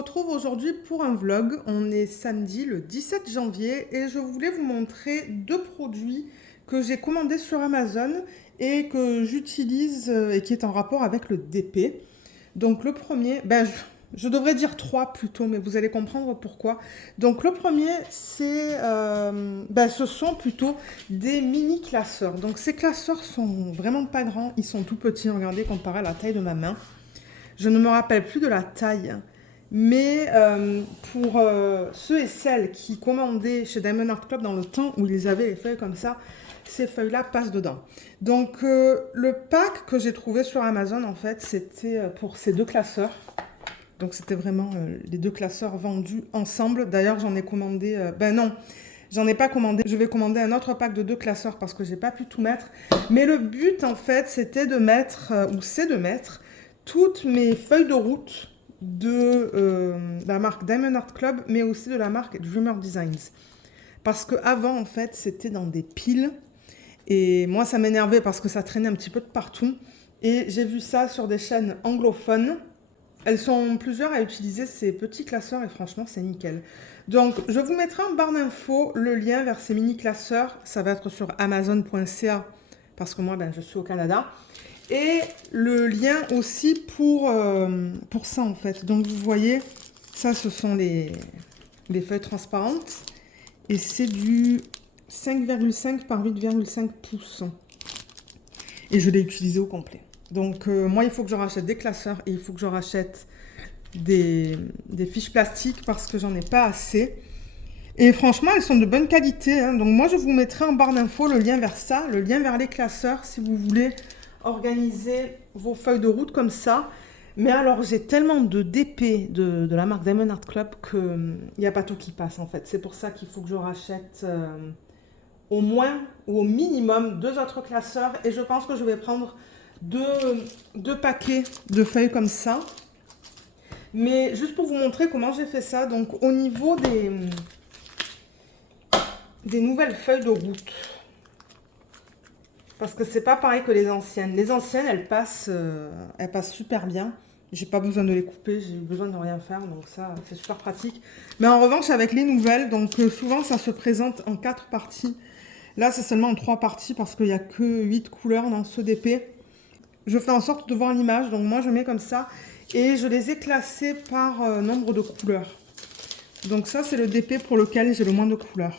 retrouve aujourd'hui pour un vlog. On est samedi le 17 janvier et je voulais vous montrer deux produits que j'ai commandés sur Amazon et que j'utilise et qui est en rapport avec le DP. Donc le premier, je devrais dire trois plutôt, mais vous allez comprendre pourquoi. Donc le premier, c'est, ce sont plutôt des mini classeurs. Donc ces classeurs sont vraiment pas grands, ils sont tout petits, regardez, comparé à la taille de ma main. Je ne me rappelle plus de la taille, mais pour ceux et celles qui commandaient chez Diamond Art Club dans le temps où ils avaient les feuilles comme ça, ces feuilles-là passent dedans. Donc le pack que j'ai trouvé sur Amazon, en fait, c'était pour ces deux classeurs. Donc c'était vraiment les deux classeurs vendus ensemble. D'ailleurs, j'en ai commandé... non, j'en ai pas commandé. Je vais commander un autre pack de deux classeurs parce que j'ai pas pu tout mettre. Mais le but, en fait, c'était de mettre, c'est de mettre toutes mes feuilles de route de la marque Diamond Art Club, mais aussi de la marque Dreamer Designs. Parce qu'avant, en fait, c'était dans des piles. Et moi, ça m'énervait parce que ça traînait un petit peu de partout. Et j'ai vu ça sur des chaînes anglophones. Elles sont plusieurs à utiliser ces petits classeurs et franchement, c'est nickel. Donc, je vous mettrai en barre d'infos le lien vers ces mini classeurs. Ça va être sur amazon.ca parce que moi, je suis au Canada. Et le lien aussi pour ça, en fait. Donc, vous voyez, ça, ce sont les feuilles transparentes. Et c'est du 5,5 par 8,5 pouces. Et je l'ai utilisé au complet. Donc, moi, il faut que je rachète des classeurs et il faut que je rachète des fiches plastiques parce que j'en ai pas assez. Et franchement, elles sont de bonne qualité, hein. Donc, moi, je vous mettrai en barre d'infos le lien vers ça, le lien vers les classeurs si vous voulez organiser vos feuilles de route comme ça. Mais alors, j'ai tellement de DP de la marque Diamond Art Club qu'il n'y a pas tout qui passe, en fait. C'est pour ça qu'il faut que je rachète au moins ou au minimum 2 autres classeurs. Et je pense que je vais prendre deux paquets de feuilles comme ça. Mais juste pour vous montrer comment j'ai fait ça. Donc, au niveau des nouvelles feuilles de route. Parce que c'est pas pareil que les anciennes. Les anciennes, elles passent super bien. J'ai pas besoin de les couper, j'ai besoin de rien faire. Donc ça, c'est super pratique. Mais en revanche, avec les nouvelles, donc souvent, ça se présente en 4 parties. Là, c'est seulement en 3 parties parce qu'il n'y a que 8 couleurs dans ce DP. Je fais en sorte de voir l'image. Donc moi, je mets comme ça. Et je les ai classées par nombre de couleurs. Donc ça, c'est le DP pour lequel j'ai le moins de couleurs.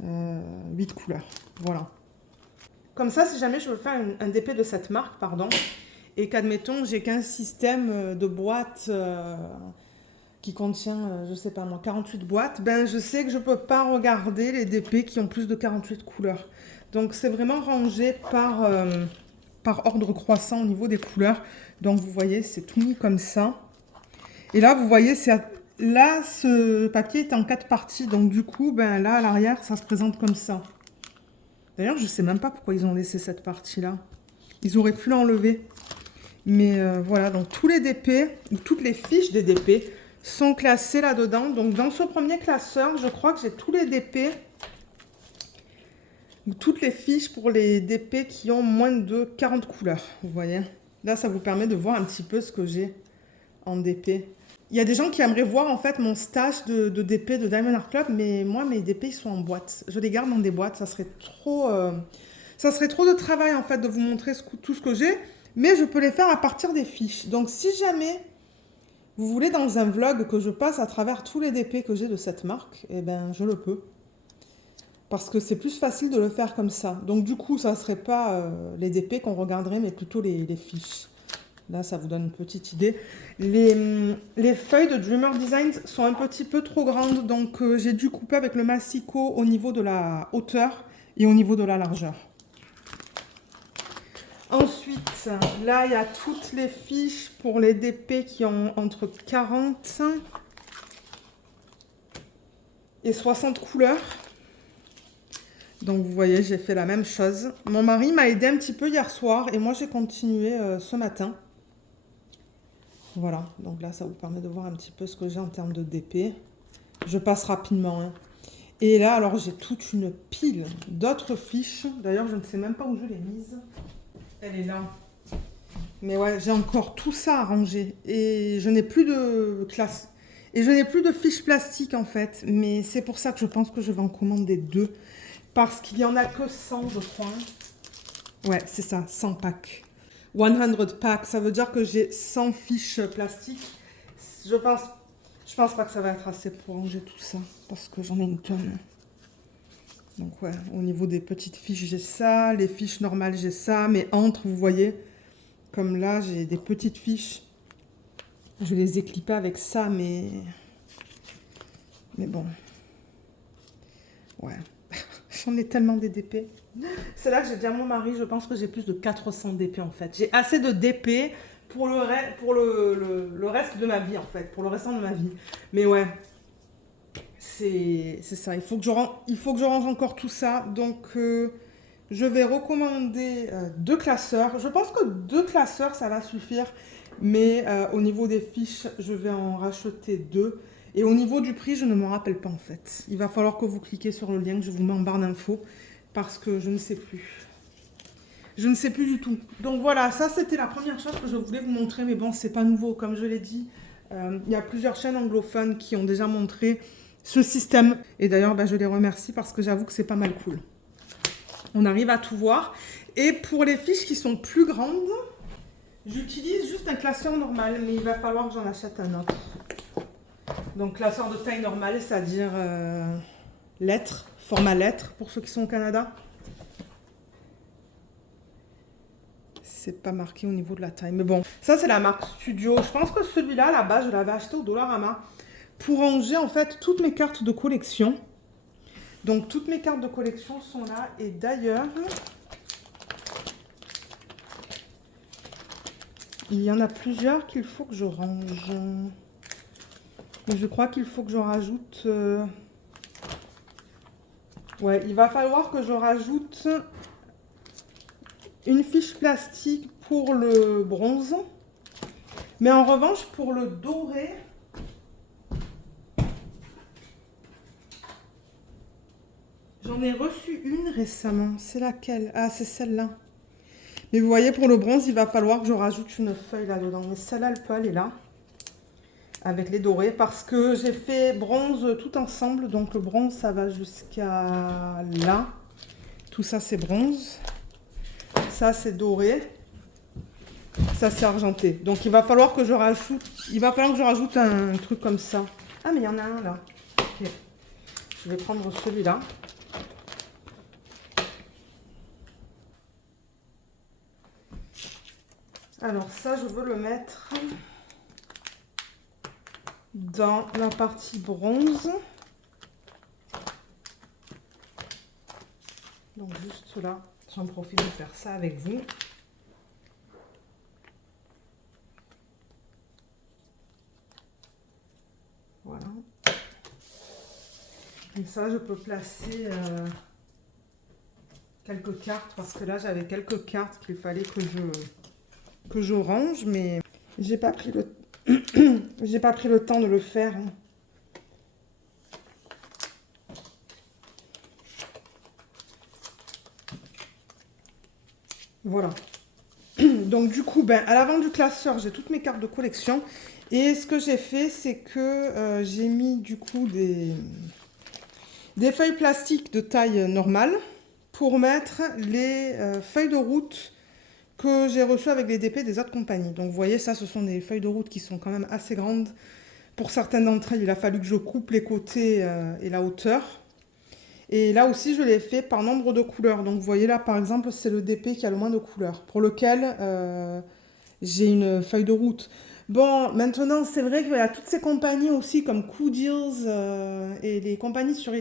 8 couleurs. Voilà. Comme ça, si jamais je veux faire un DP de cette marque, et qu'admettons, j'ai qu'un système de boîtes qui contient, je sais pas moi, 48 boîtes, je sais que je peux pas regarder les DP qui ont plus de 48 couleurs. Donc, c'est vraiment rangé par ordre croissant au niveau des couleurs. Donc, vous voyez, c'est tout mis comme ça. Et là, vous voyez, là, ce papier est en 4 parties. Donc, du coup, là, à l'arrière, ça se présente comme ça. D'ailleurs, je ne sais même pas pourquoi ils ont laissé cette partie-là. Ils auraient pu l'enlever. Mais voilà, donc tous les DP, ou toutes les fiches des DP, sont classées là-dedans. Donc dans ce premier classeur, je crois que j'ai tous les DP, ou toutes les fiches pour les DP qui ont moins de 40 couleurs. Vous voyez? Là, ça vous permet de voir un petit peu ce que j'ai en DP. Il y a des gens qui aimeraient voir en fait mon stash de DP de Diamond Art Club, mais moi mes DP ils sont en boîte. Je les garde dans des boîtes, ça serait trop de travail en fait de vous montrer tout ce que j'ai, mais je peux les faire à partir des fiches. Donc si jamais vous voulez dans un vlog que je passe à travers tous les DP que j'ai de cette marque, je le peux. Parce que c'est plus facile de le faire comme ça. Donc du coup, ça ne serait pas les DP qu'on regarderait, mais plutôt les fiches. Là, ça vous donne une petite idée. Les feuilles de Dreamer Designs sont un petit peu trop grandes, donc j'ai dû couper avec le massicot au niveau de la hauteur et au niveau de la largeur. Ensuite, là, il y a toutes les fiches pour les DP qui ont entre 40 et 60 couleurs. Donc, vous voyez, j'ai fait la même chose. Mon mari m'a aidé un petit peu hier soir et moi, j'ai continué ce matin. Voilà, donc là, ça vous permet de voir un petit peu ce que j'ai en termes de DP. Je passe rapidement, hein. Et là, alors, j'ai toute une pile d'autres fiches. D'ailleurs, je ne sais même pas où je l'ai mise. Elle est là. Mais ouais, j'ai encore tout ça à ranger. Et je n'ai plus de classe. Et je n'ai plus de fiches plastiques en fait. Mais c'est pour ça que je pense que je vais en commander 2. Parce qu'il n'y en a que 100, je crois. Ouais, c'est ça, 100 packs. 100 packs, ça veut dire que j'ai 100 fiches plastiques. Je pense pas que ça va être assez pour ranger tout ça. Parce que j'en ai une tonne. Donc ouais, au niveau des petites fiches, j'ai ça. Les fiches normales, j'ai ça. Mais entre, vous voyez, comme là, j'ai des petites fiches. Je les ai clippées avec ça, mais bon. Ouais. J'en ai tellement des DP. C'est là que j'ai dit à mon mari, je pense que j'ai plus de 400 DP en fait. J'ai assez de DP pour le reste de ma vie en fait. Pour le restant de ma vie. Mais ouais. C'est ça. Il faut que je range encore tout ça. Donc, je vais recommander 2 classeurs. Je pense que 2 classeurs, ça va suffire. Mais au niveau des fiches, je vais en racheter 2. Et au niveau du prix, je ne me rappelle pas en fait. Il va falloir que vous cliquez sur le lien que je vous mets en barre d'infos. Parce que je ne sais plus. Je ne sais plus du tout. Donc voilà, ça c'était la première chose que je voulais vous montrer. Mais bon, c'est pas nouveau. Comme je l'ai dit, il y a plusieurs chaînes anglophones qui ont déjà montré ce système. Et d'ailleurs, je les remercie parce que j'avoue que c'est pas mal cool. On arrive à tout voir. Et pour les fiches qui sont plus grandes, j'utilise juste un classeur normal. Mais il va falloir que j'en achète un autre. Donc classeur de taille normale, c'est-à-dire lettres, format lettres pour ceux qui sont au Canada. C'est pas marqué au niveau de la taille. Mais bon, ça c'est la marque Studio. Je pense que celui-là, à la base, je l'avais acheté au Dollarama pour ranger en fait toutes mes cartes de collection. Donc toutes mes cartes de collection sont là. Et d'ailleurs, il y en a plusieurs qu'il faut que je range. Et je crois qu'il faut que je rajoute... Ouais, il va falloir que je rajoute une fiche plastique pour le bronze. Mais en revanche, pour le doré... J'en ai reçu une récemment. C'est laquelle? Ah, c'est celle-là. Mais vous voyez, pour le bronze, il va falloir que je rajoute une feuille là-dedans. Mais celle-là, elle peut aller là. Avec les dorés. Parce que j'ai fait bronze tout ensemble. Donc le bronze, ça va jusqu'à là. Tout ça, c'est bronze. Ça, c'est doré. Ça, c'est argenté. Donc il va falloir que je rajoute... Il va falloir que je rajoute un truc comme ça. Ah, mais il y en a un là. Ok. Je vais prendre celui-là. Alors ça, je veux le mettre dans la partie bronze. Donc juste là, j'en profite de faire ça avec vous. Voilà. Et ça, je peux placer quelques cartes parce que là, j'avais quelques cartes qu'il fallait que je range, mais j'ai pas pris le j'ai pas pris le temps de le faire. Voilà. Donc du coup, à l'avant du classeur, j'ai toutes mes cartes de collection. Et ce que j'ai fait, c'est que j'ai mis du coup des feuilles plastiques de taille normale pour mettre les feuilles de route que j'ai reçues avec les DP des autres compagnies. Donc vous voyez, ça, ce sont des feuilles de route qui sont quand même assez grandes. Pour certaines d'entre elles, il a fallu que je coupe les côtés et la hauteur. Et là aussi, je l'ai fait par nombre de couleurs. Donc vous voyez là, par exemple, c'est le DP qui a le moins de couleurs, pour lequel j'ai une feuille de route. Bon, maintenant, c'est vrai qu'il y a toutes ces compagnies aussi, comme Cool et les compagnies sur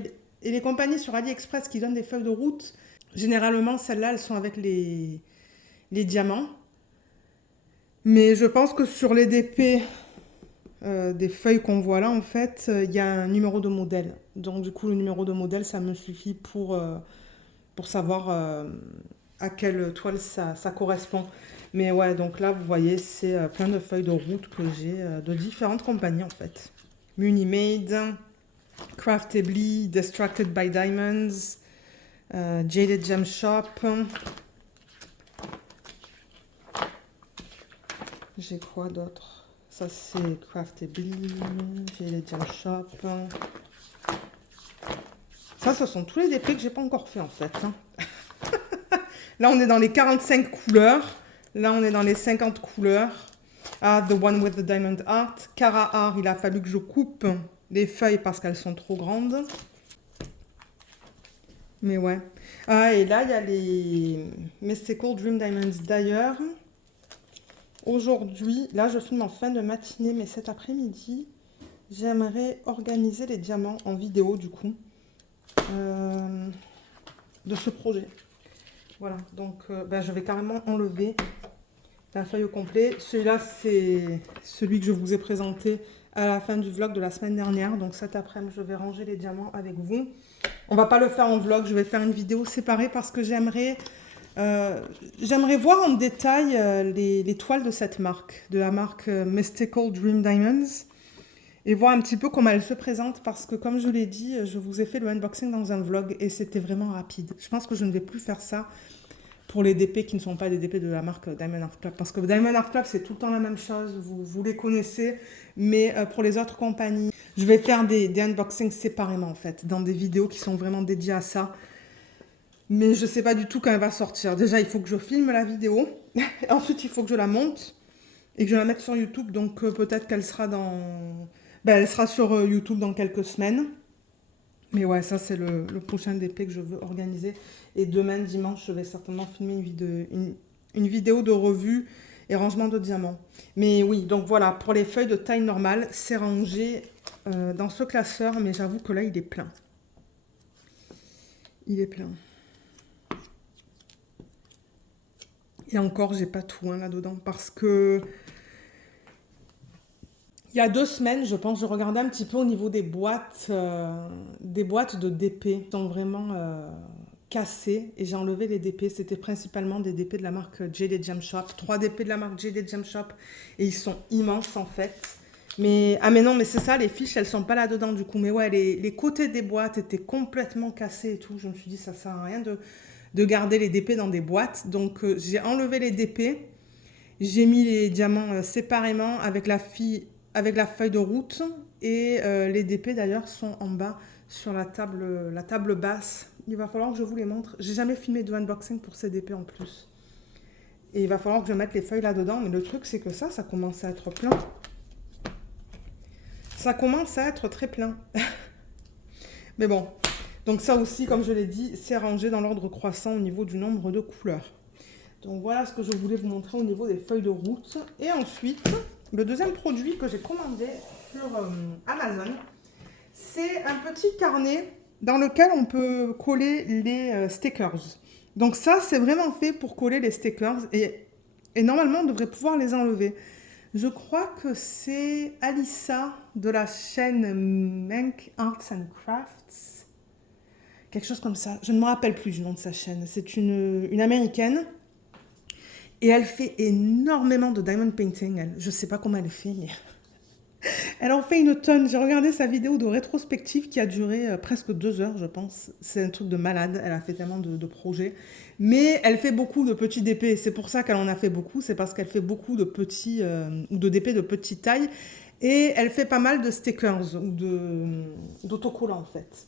AliExpress qui donnent des feuilles de route. Généralement, celles-là, elles sont avec les diamants. Mais je pense que sur les DP des feuilles qu'on voit là, en fait, il y a un numéro de modèle. Donc du coup, le numéro de modèle, ça me suffit pour savoir à quelle toile ça correspond. Mais ouais, donc là, vous voyez, c'est plein de feuilles de route que j'ai de différentes compagnies, en fait. Munimade, Craftably, Distracted by Diamonds, Jaded Gem Shop. J'ai quoi d'autre? Ça, c'est Craftable. J'ai les Jam Shop. Ça, ce sont tous les DP que j'ai pas encore fait, en fait. Hein. Là, on est dans les 45 couleurs. Là, on est dans les 50 couleurs. Ah, The One with the Diamond Art. Cara Art, il a fallu que je coupe les feuilles parce qu'elles sont trop grandes. Mais ouais. Ah, et là, il y a les Mystical Dream Diamonds d'ailleurs. Aujourd'hui, là, je filme en fin de matinée, mais cet après-midi, j'aimerais organiser les diamants en vidéo, du coup, de ce projet. Voilà, donc ben, je vais carrément enlever la feuille au complet. Celui-là, c'est celui que je vous ai présenté à la fin du vlog de la semaine dernière. Donc cet après-midi, je vais ranger les diamants avec vous. On va pas le faire en vlog, je vais faire une vidéo séparée parce que j'aimerais voir en détail les toiles de cette marque, de la marque Mystical Dream Diamonds, et voir un petit peu comment elle se présente parce que comme je l'ai dit, je vous ai fait le unboxing dans un vlog et c'était vraiment rapide. Je pense que je ne vais plus faire ça pour les DP qui ne sont pas des DP de la marque Diamond Art Club. Parce que Diamond Art Club, c'est tout le temps la même chose, vous les connaissez, mais pour les autres compagnies, je vais faire des unboxings séparément en fait, dans des vidéos qui sont vraiment dédiées à ça. Mais je ne sais pas du tout quand elle va sortir. Déjà, il faut que je filme la vidéo. Ensuite, il faut que je la monte et que je la mette sur YouTube. Donc, peut-être qu'elle sera dans... Ben, elle sera sur YouTube dans quelques semaines. Mais ouais, ça, c'est le prochain DP que je veux organiser. Et demain, dimanche, je vais certainement filmer une vidéo de revue et rangement de diamants. Mais oui, donc voilà, pour les feuilles de taille normale, c'est rangé dans ce classeur. Mais j'avoue que là, il est plein. Il est plein. Et encore, j'ai pas tout hein, là-dedans parce que il y a 2 semaines, je pense, je regardais un petit peu au niveau des boîtes de DP qui sont vraiment cassées et j'ai enlevé les DP. C'était principalement des DP de la marque JD Gem Shop, 3 DP de la marque JD Gem Shop et ils sont immenses en fait. Mais ah mais non, mais c'est ça, les fiches, elles sont pas là-dedans du coup. Mais ouais, les côtés des boîtes étaient complètement cassés et tout. Je me suis dit, ça sert à rien de garder les DP dans des boîtes. Donc j'ai enlevé les DP, j'ai mis les diamants séparément avec la feuille de route et les DP d'ailleurs sont en bas sur la table basse. Il va falloir que je vous les montre. J'ai jamais filmé de unboxing pour ces DP en plus. Et il va falloir que je mette les feuilles là-dedans. Mais le truc c'est que ça commence à être plein. Ça commence à être très plein. Mais bon. Donc ça aussi, comme je l'ai dit, c'est rangé dans l'ordre croissant au niveau du nombre de couleurs. Donc voilà ce que je voulais vous montrer au niveau des feuilles de route. Et ensuite, le deuxième produit que j'ai commandé sur Amazon, c'est un petit carnet dans lequel on peut coller les stickers. Donc ça, c'est vraiment fait pour coller les stickers et normalement, on devrait pouvoir les enlever. Je crois que c'est Alissa de la chaîne Menk Arts and Crafts. Quelque chose comme ça. Je ne me rappelle plus du nom de sa chaîne. C'est une américaine. Et elle fait énormément de diamond painting. Je ne sais pas comment elle fait, mais elle en fait une tonne. J'ai regardé sa vidéo de rétrospective qui a duré presque 2 heures, je pense. C'est un truc de malade. Elle a fait tellement de projets. Mais elle fait beaucoup de petits DP. C'est pour ça qu'elle en a fait beaucoup. C'est parce qu'elle fait beaucoup de petits ou de DP de petite taille. Et elle fait pas mal de stickers ou d'autocollants en fait.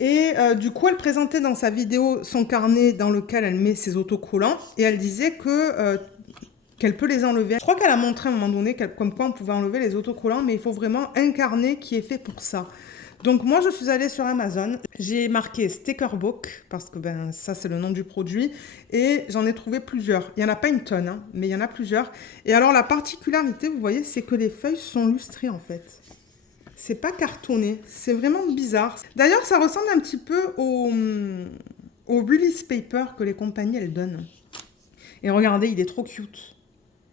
Et du coup, elle présentait dans sa vidéo son carnet dans lequel elle met ses autocollants. Et elle disait qu'elle peut les enlever. Je crois qu'elle a montré à un moment donné comme quoi on pouvait enlever les autocollants, mais il faut vraiment un carnet qui est fait pour ça. Donc moi, je suis allée sur Amazon. J'ai marqué Sticker Book, parce que ben, ça, c'est le nom du produit. Et j'en ai trouvé plusieurs. Il n'y en a pas une tonne, hein, mais il y en a plusieurs. Et alors, la particularité, vous voyez, c'est que les feuilles sont lustrées, en fait. C'est pas cartonné, c'est vraiment bizarre. D'ailleurs, ça ressemble un petit peu au release paper que les compagnies, elles donnent. Et regardez, il est trop cute.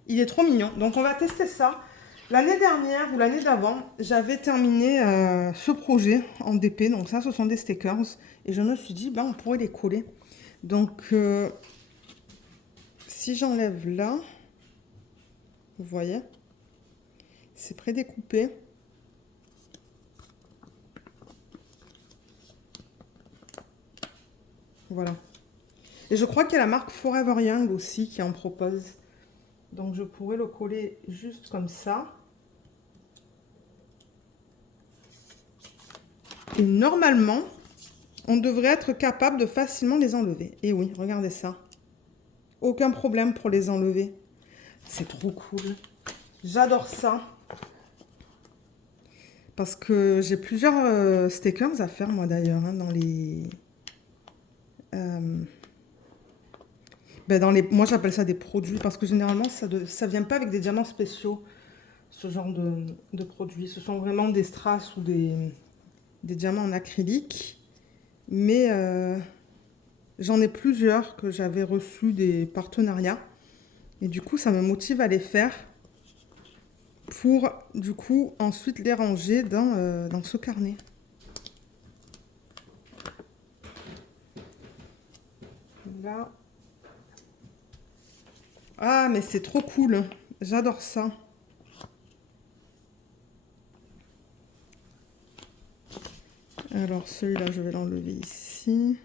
Il est trop mignon. Donc, on va tester ça. L'année dernière ou l'année d'avant, j'avais terminé ce projet en DP. Donc, ça, ce sont des stickers. Et je me suis dit, ben, on pourrait les coller. Donc, si j'enlève là, vous voyez, c'est prédécoupé. Voilà. Et je crois qu'il y a la marque Forever Young aussi qui en propose. Donc je pourrais le coller juste comme ça. Et normalement, on devrait être capable de facilement les enlever. Et oui, regardez ça. Aucun problème pour les enlever. C'est trop cool. J'adore ça. Parce que j'ai plusieurs stickers à faire, moi d'ailleurs, hein, dans les... moi j'appelle ça des produits, parce que généralement, ça vient pas avec des diamants spéciaux, ce genre de produits. Ce sont vraiment des strass ou des diamants en acrylique. Mais j'en ai plusieurs que j'avais reçus des partenariats. Et du coup, ça me motive à les faire pour, du coup, ensuite les ranger dans ce carnet. Là. Ah, mais c'est trop cool. J'adore ça. Alors, celui-là, je vais l'enlever ici.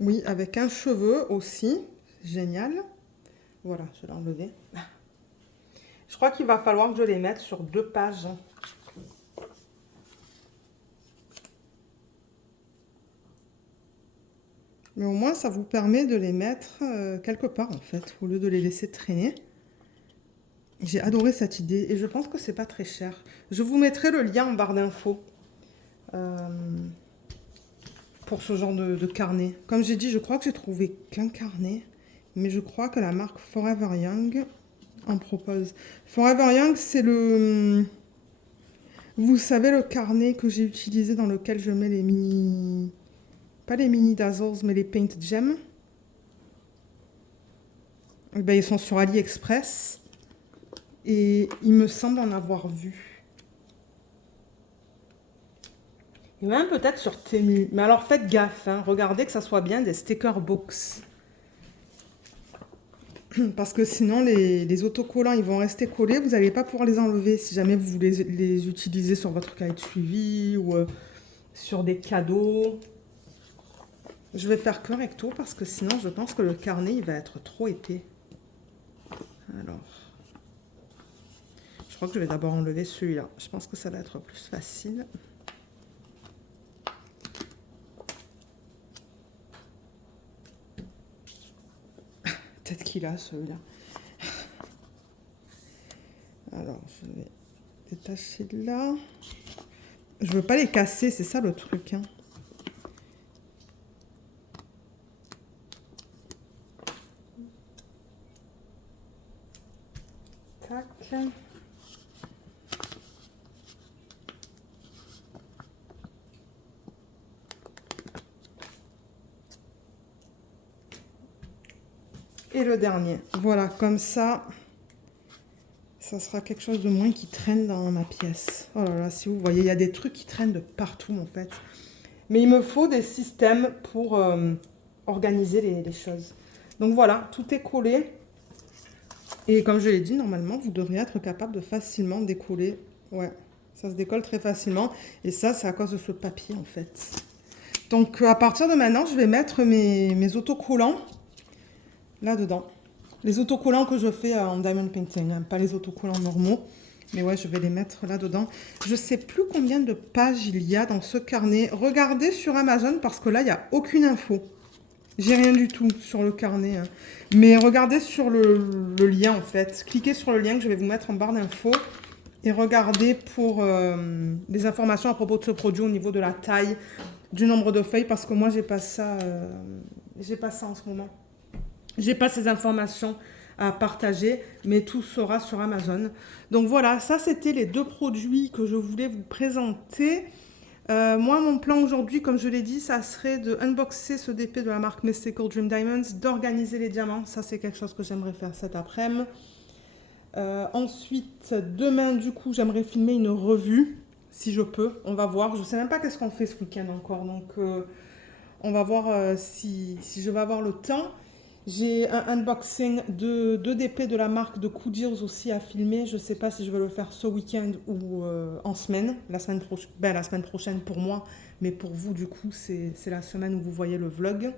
Oui, avec un cheveu aussi. Génial. Voilà, je vais l'enlever. Je crois qu'il va falloir que je les mette sur 2 pages. Mais au moins, ça vous permet de les mettre quelque part, en fait, au lieu de les laisser traîner. J'ai adoré cette idée et je pense que c'est pas très cher. Je vous mettrai le lien en barre d'infos pour ce genre de carnet. Comme j'ai dit, je crois que j'ai trouvé qu'un carnet, mais je crois que la marque Forever Young en propose. Forever Young, c'est le... Vous savez, le carnet que j'ai utilisé dans lequel je mets les mini... Pas les mini dazzles, mais les paint gems. Eh ben, ils sont sur AliExpress. Et il me semble en avoir vu. Et même peut-être sur Temu. Mais alors faites gaffe, hein. Regardez que ça soit bien des sticker books. Parce que sinon les autocollants ils vont rester collés. Vous n'allez pas pouvoir les enlever si jamais vous voulez les utiliser sur votre cahier de suivi ou sur des cadeaux. Je vais faire que recto parce que sinon je pense que le carnet il va être trop épais. Alors... Je crois que je vais d'abord enlever celui-là. Je pense que ça va être plus facile. Peut-être qu'il a celui-là. Alors, je vais détacher de là. Je veux pas les casser, c'est ça le truc. Hein. Tac. Et le dernier. Voilà, comme ça sera quelque chose de moins qui traîne dans ma pièce. Oh là là, si vous voyez, il y a des trucs qui traînent de partout en fait. Mais il me faut des systèmes pour organiser les choses. Donc voilà, tout est collé. Et comme je l'ai dit, normalement, vous devriez être capable de facilement décoller. Ouais, ça se décolle très facilement. Et ça, c'est à cause de ce papier en fait. Donc à partir de maintenant, je vais mettre mes autocollants là-dedans. Les autocollants que je fais en diamond painting, hein, pas les autocollants normaux. Mais ouais, je vais les mettre là-dedans. Je ne sais plus combien de pages il y a dans ce carnet. Regardez sur Amazon parce que là, il n'y a aucune info. J'ai rien du tout sur le carnet. Hein. Mais regardez sur le lien en fait. Cliquez sur le lien que je vais vous mettre en barre d'infos. Et regardez pour des informations à propos de ce produit au niveau de la taille, du nombre de feuilles. Parce que moi, j'ai pas ça en ce moment. J'ai pas ces informations à partager, mais tout sera sur Amazon. Donc voilà, ça c'était les 2 produits que je voulais vous présenter. Moi, mon plan aujourd'hui, comme je l'ai dit, ça serait de unboxer ce DP de la marque Mystical Dream Diamonds, d'organiser les diamants. Ça, c'est quelque chose que j'aimerais faire cet après-midi. Ensuite, demain, du coup, j'aimerais filmer une revue, si je peux. On va voir. Je ne sais même pas qu'est-ce qu'on fait ce week-end encore. Donc, on va voir si je vais avoir le temps. J'ai un unboxing de 2 DP de la marque de Coodirs aussi à filmer. Je ne sais pas si je vais le faire ce week-end ou en semaine. La semaine prochaine pour moi, mais pour vous, du coup, c'est la semaine où vous voyez le vlog.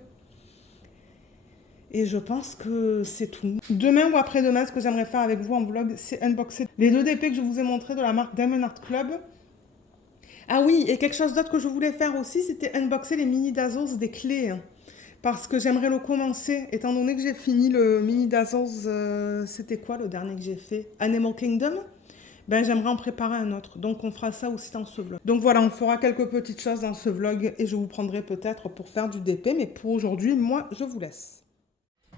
Et je pense que c'est tout. Demain ou après-demain, ce que j'aimerais faire avec vous en vlog, c'est unboxer les 2 DP que je vous ai montrés de la marque Diamond Art Club. Ah oui, et quelque chose d'autre que je voulais faire aussi, c'était unboxer les mini Dazos des clés. Parce que j'aimerais le commencer, étant donné que j'ai fini le mini Dazos, c'était quoi le dernier que j'ai fait? Animal Kingdom? Ben j'aimerais en préparer un autre, donc on fera ça aussi dans ce vlog. Donc voilà, on fera quelques petites choses dans ce vlog et je vous prendrai peut-être pour faire du DP, mais pour aujourd'hui, moi, je vous laisse.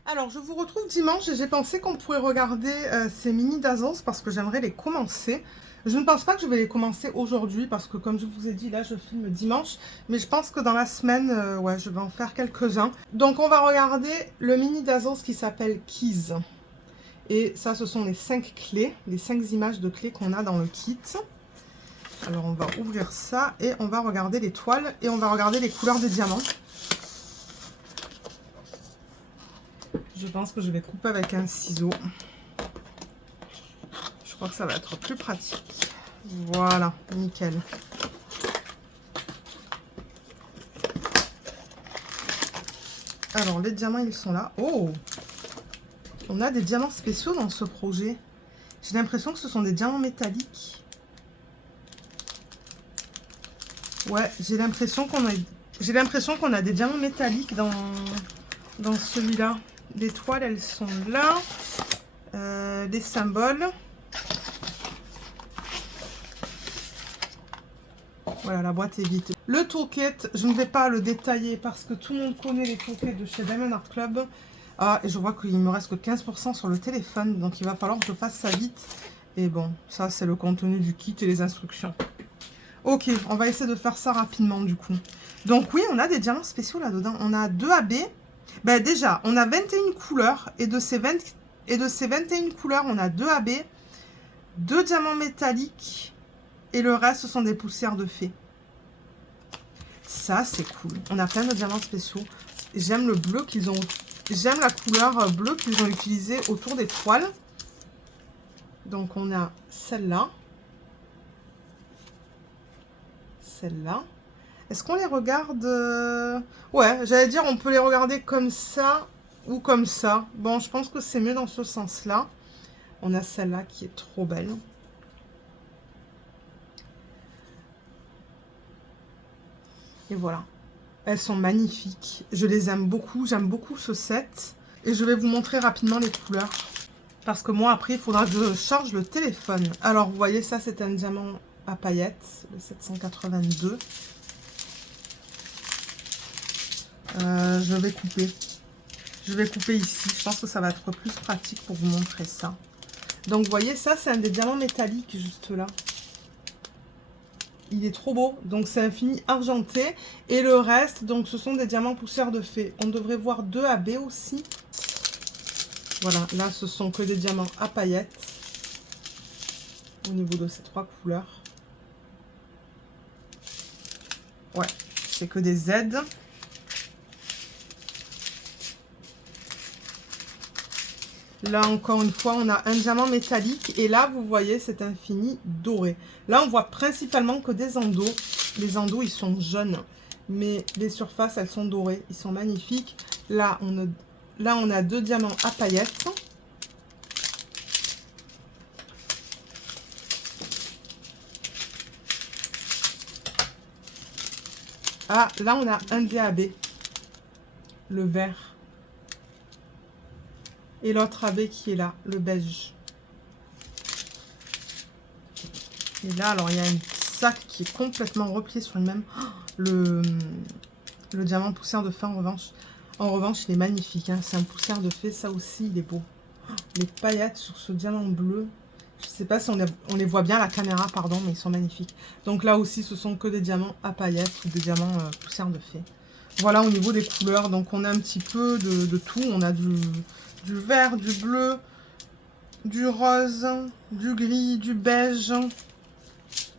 Alors, je vous retrouve dimanche et j'ai pensé qu'on pourrait regarder ces mini Dazos parce que j'aimerais les commencer. Je ne pense pas que je vais les commencer aujourd'hui parce que comme je vous ai dit, là je filme dimanche. Mais je pense que dans la semaine, ouais, je vais en faire quelques-uns. Donc on va regarder le mini Dazos qui s'appelle Keys. Et ça, ce sont les 5 clés, les 5 images de clés qu'on a dans le kit. Alors on va ouvrir ça et on va regarder les toiles et on va regarder les couleurs des diamants. Je pense que je vais couper avec un ciseau. Je crois que ça va être plus pratique. Voilà, nickel. Alors, les diamants, ils sont là. Oh! On a des diamants spéciaux dans ce projet. J'ai l'impression que ce sont des diamants métalliques. Ouais, j'ai l'impression qu'on a des diamants métalliques dans celui-là. Les toiles, elles sont là. Les symboles. Voilà, la boîte est vide. Le toolkit, je ne vais pas le détailler parce que tout le monde connaît les toolkits de chez Diamond Art Club. Ah, et je vois qu'il me reste que 15% sur le téléphone, donc il va falloir que je fasse ça vite. Et bon, ça c'est le contenu du kit et les instructions. Ok, on va essayer de faire ça rapidement du coup. Donc oui, on a des diamants spéciaux là-dedans. On a 2 AB. Ben déjà, on a 21 couleurs et de ces 21 couleurs, on a 2 AB, 2 diamants métalliques et le reste, ce sont des poussières de fée. Ça, c'est cool. On a plein de diamants spéciaux. J'aime le bleu qu'ils ont... J'aime la couleur bleue qu'ils ont utilisée autour des toiles. Donc, on a celle-là. Celle-là. Est-ce qu'on les regarde... Ouais, j'allais dire, on peut les regarder comme ça ou comme ça. Bon, je pense que c'est mieux dans ce sens-là. On a celle-là qui est trop belle. Et voilà. Elles sont magnifiques. Je les aime beaucoup. J'aime beaucoup ce set. Et je vais vous montrer rapidement les couleurs. Parce que moi, après, il faudra que je charge le téléphone. Alors, vous voyez, ça, c'est un diamant à paillettes. Le 782. Je vais couper. Je vais couper ici. Je pense que ça va être plus pratique pour vous montrer ça. Donc, vous voyez, ça, c'est un des diamants métalliques juste là. Il est trop beau. Donc, c'est un fini argenté. Et le reste, donc, ce sont des diamants poussière de fée. On devrait voir 2 AB aussi. Voilà, là, ce sont que des diamants à paillettes. Au niveau de ces 3 couleurs. Ouais, c'est que des Z. Là, encore une fois, on a un diamant métallique. Et là, vous voyez, c'est un fini doré. Là, on voit principalement que des endos. Les endos, ils sont jaunes. Mais les surfaces, elles sont dorées. Ils sont magnifiques. Là, on a 2 diamants à paillettes. Ah, là, on a un DAB. Le vert. Et l'autre AB qui est là, le beige. Et là, alors, il y a un sac qui est complètement replié sur lui-même. Oh, le diamant poussière de fée, en revanche. En revanche, il est magnifique. Hein. C'est un poussière de fée, ça aussi, il est beau. Oh, les paillettes sur ce diamant bleu. Je ne sais pas si on les voit bien à la caméra, pardon, mais ils sont magnifiques. Donc là aussi, ce sont que des diamants à paillettes ou des diamants poussière de fée. Voilà au niveau des couleurs. Donc on a un petit peu de tout. On a du vert, du bleu, du rose, du gris, du beige.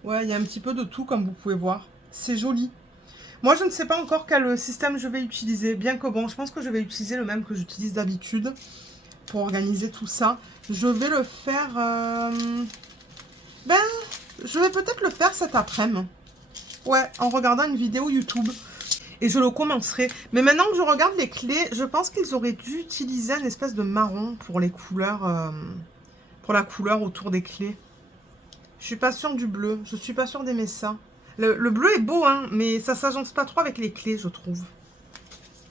Ouais, il y a un petit peu de tout comme vous pouvez voir. C'est joli. Moi, je ne sais pas encore quel système je vais utiliser, bien que bon, je pense que je vais utiliser le même que j'utilise d'habitude pour organiser tout ça. Je vais le faire... Ben, je vais peut-être le faire cet après-midi. Ouais, en regardant une vidéo YouTube. Et je le commencerai. Mais maintenant que je regarde les clés, je pense qu'ils auraient dû utiliser une espèce de marron pour les couleurs, pour la couleur autour des clés. Je suis pas sûre du bleu. Je suis pas sûre d'aimer ça. Le bleu est beau, hein, mais ça s'agence pas trop avec les clés, je trouve.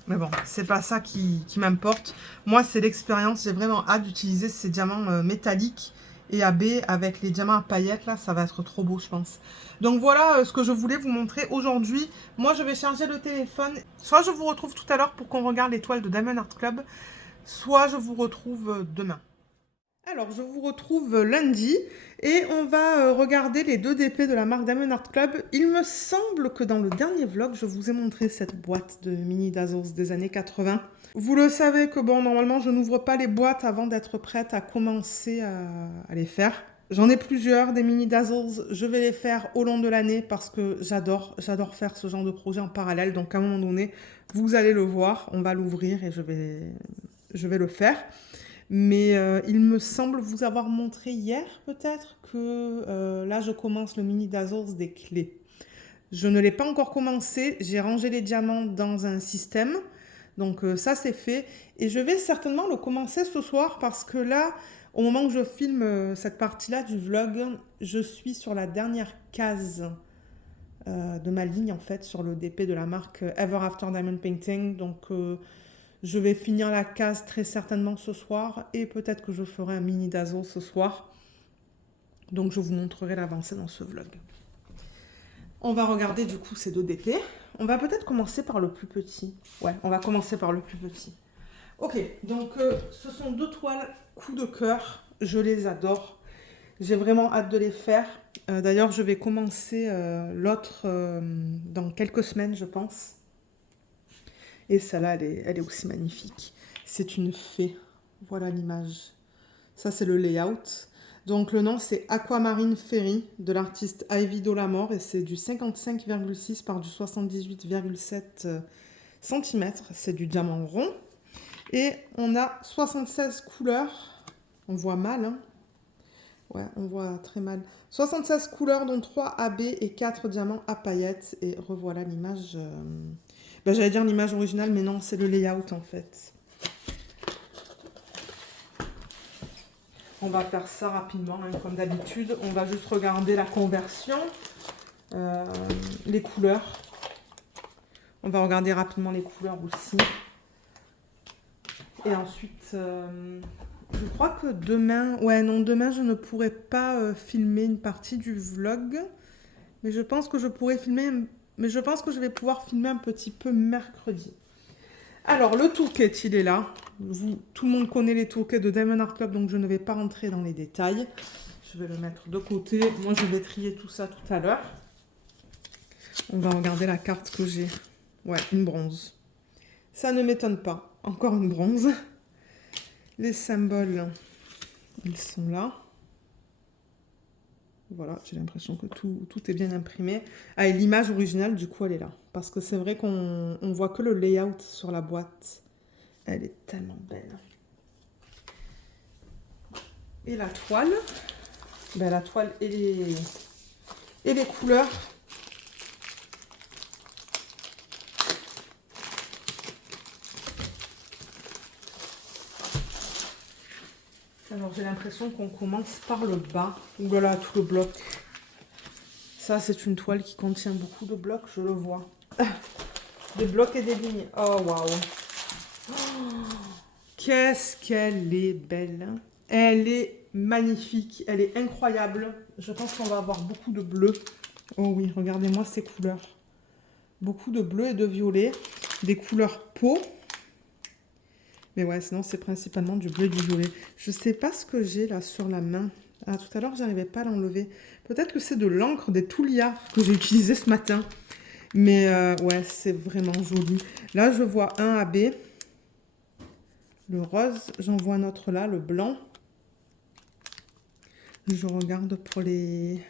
Mais bon, c'est pas ça qui m'importe. Moi, c'est l'expérience. J'ai vraiment hâte d'utiliser ces diamants métalliques et AB avec les diamants à paillettes. Là, ça va être trop beau, je pense. Donc voilà ce que je voulais vous montrer aujourd'hui. Moi, je vais charger le téléphone. Soit je vous retrouve tout à l'heure pour qu'on regarde l'étoile de Diamond Art Club, soit je vous retrouve demain. Alors, je vous retrouve lundi et on va regarder les 2 DP de la marque Diamond Art Club. Il me semble que dans le dernier vlog, je vous ai montré cette boîte de mini dazzles des années 80. Vous le savez que bon, normalement, je n'ouvre pas les boîtes avant d'être prête à commencer à les faire. J'en ai plusieurs, des mini dazzles. Je vais les faire au long de l'année parce que j'adore faire ce genre de projet en parallèle. Donc, à un moment donné, vous allez le voir, on va l'ouvrir et je vais le faire. Mais il me semble vous avoir montré hier peut-être que là je commence le mini dazzles des clés. Je ne l'ai pas encore commencé, j'ai rangé les diamants dans un système, donc ça c'est fait. Et je vais certainement le commencer ce soir parce que là, au moment où je filme cette partie-là du vlog, je suis sur la dernière case de ma ligne en fait, sur le DP de la marque Ever After Diamond Painting. Donc je vais finir la case très certainement ce soir et peut-être que je ferai un mini dazzle ce soir. Donc je vous montrerai l'avancée dans ce vlog. On va regarder du coup ces 2 DP. On va peut-être commencer par le plus petit. Ouais, on va commencer par le plus petit. Ok, donc ce sont 2 toiles coup de cœur. Je les adore. J'ai vraiment hâte de les faire. D'ailleurs, je vais commencer l'autre dans quelques semaines, je pense. Et celle-là, elle est aussi magnifique. C'est une fée. Voilà l'image. Ça, c'est le layout. Donc, le nom, c'est Aquamarine Fairy de l'artiste Ivy Dolamore. Et c'est du 55,6 par du 78,7 cm. C'est du diamant rond. Et on a 76 couleurs. On voit mal, hein? Ouais, on voit très mal. 76 couleurs, dont 3 AB et 4 diamants à paillettes. Et revoilà l'image... Ben, j'allais dire l'image originale, mais non, c'est le layout en fait. On va faire ça rapidement, hein, comme d'habitude. On va juste regarder la conversion, les couleurs. On va regarder rapidement les couleurs aussi. Et ensuite, je crois que demain... Ouais, non, demain, je ne pourrai pas filmer une partie du vlog. Mais je pense que je pourrais filmer... Mais je pense que je vais pouvoir filmer un petit peu mercredi. Alors, le toolkit, il est là. Tout le monde connaît les toolkits de Diamond Art Club, donc je ne vais pas rentrer dans les détails. Je vais le mettre de côté. Moi, je vais trier tout ça tout à l'heure. On va regarder la carte que j'ai. Ouais, une bronze. Ça ne m'étonne pas. Encore une bronze. Les symboles, ils sont là. Voilà, j'ai l'impression que tout est bien imprimé. Ah, et l'image originale, du coup, elle est là. Parce que c'est vrai qu'on voit que le layout sur la boîte. Elle est tellement belle. Et la toile. Ben, la toile et les couleurs. Alors, j'ai l'impression qu'on commence par le bas. Voilà, tout le bloc. Ça, c'est une toile qui contient beaucoup de blocs, je le vois. Des blocs et des lignes. Oh, waouh. Oh, qu'est-ce qu'elle est belle. Elle est magnifique. Elle est incroyable. Je pense qu'on va avoir beaucoup de bleu. Oh oui, regardez-moi ces couleurs. Beaucoup de bleu et de violet. Des couleurs peau. Mais ouais, sinon, c'est principalement du bleu et du violet. Je ne sais pas ce que j'ai là sur la main. Ah, tout à l'heure, j'arrivais pas à l'enlever. Peut-être que c'est de l'encre des Toulias que j'ai utilisé ce matin. Mais ouais, c'est vraiment joli. Là, je vois un AB. Le rose. J'en vois un autre là, le blanc. Je regarde pour les...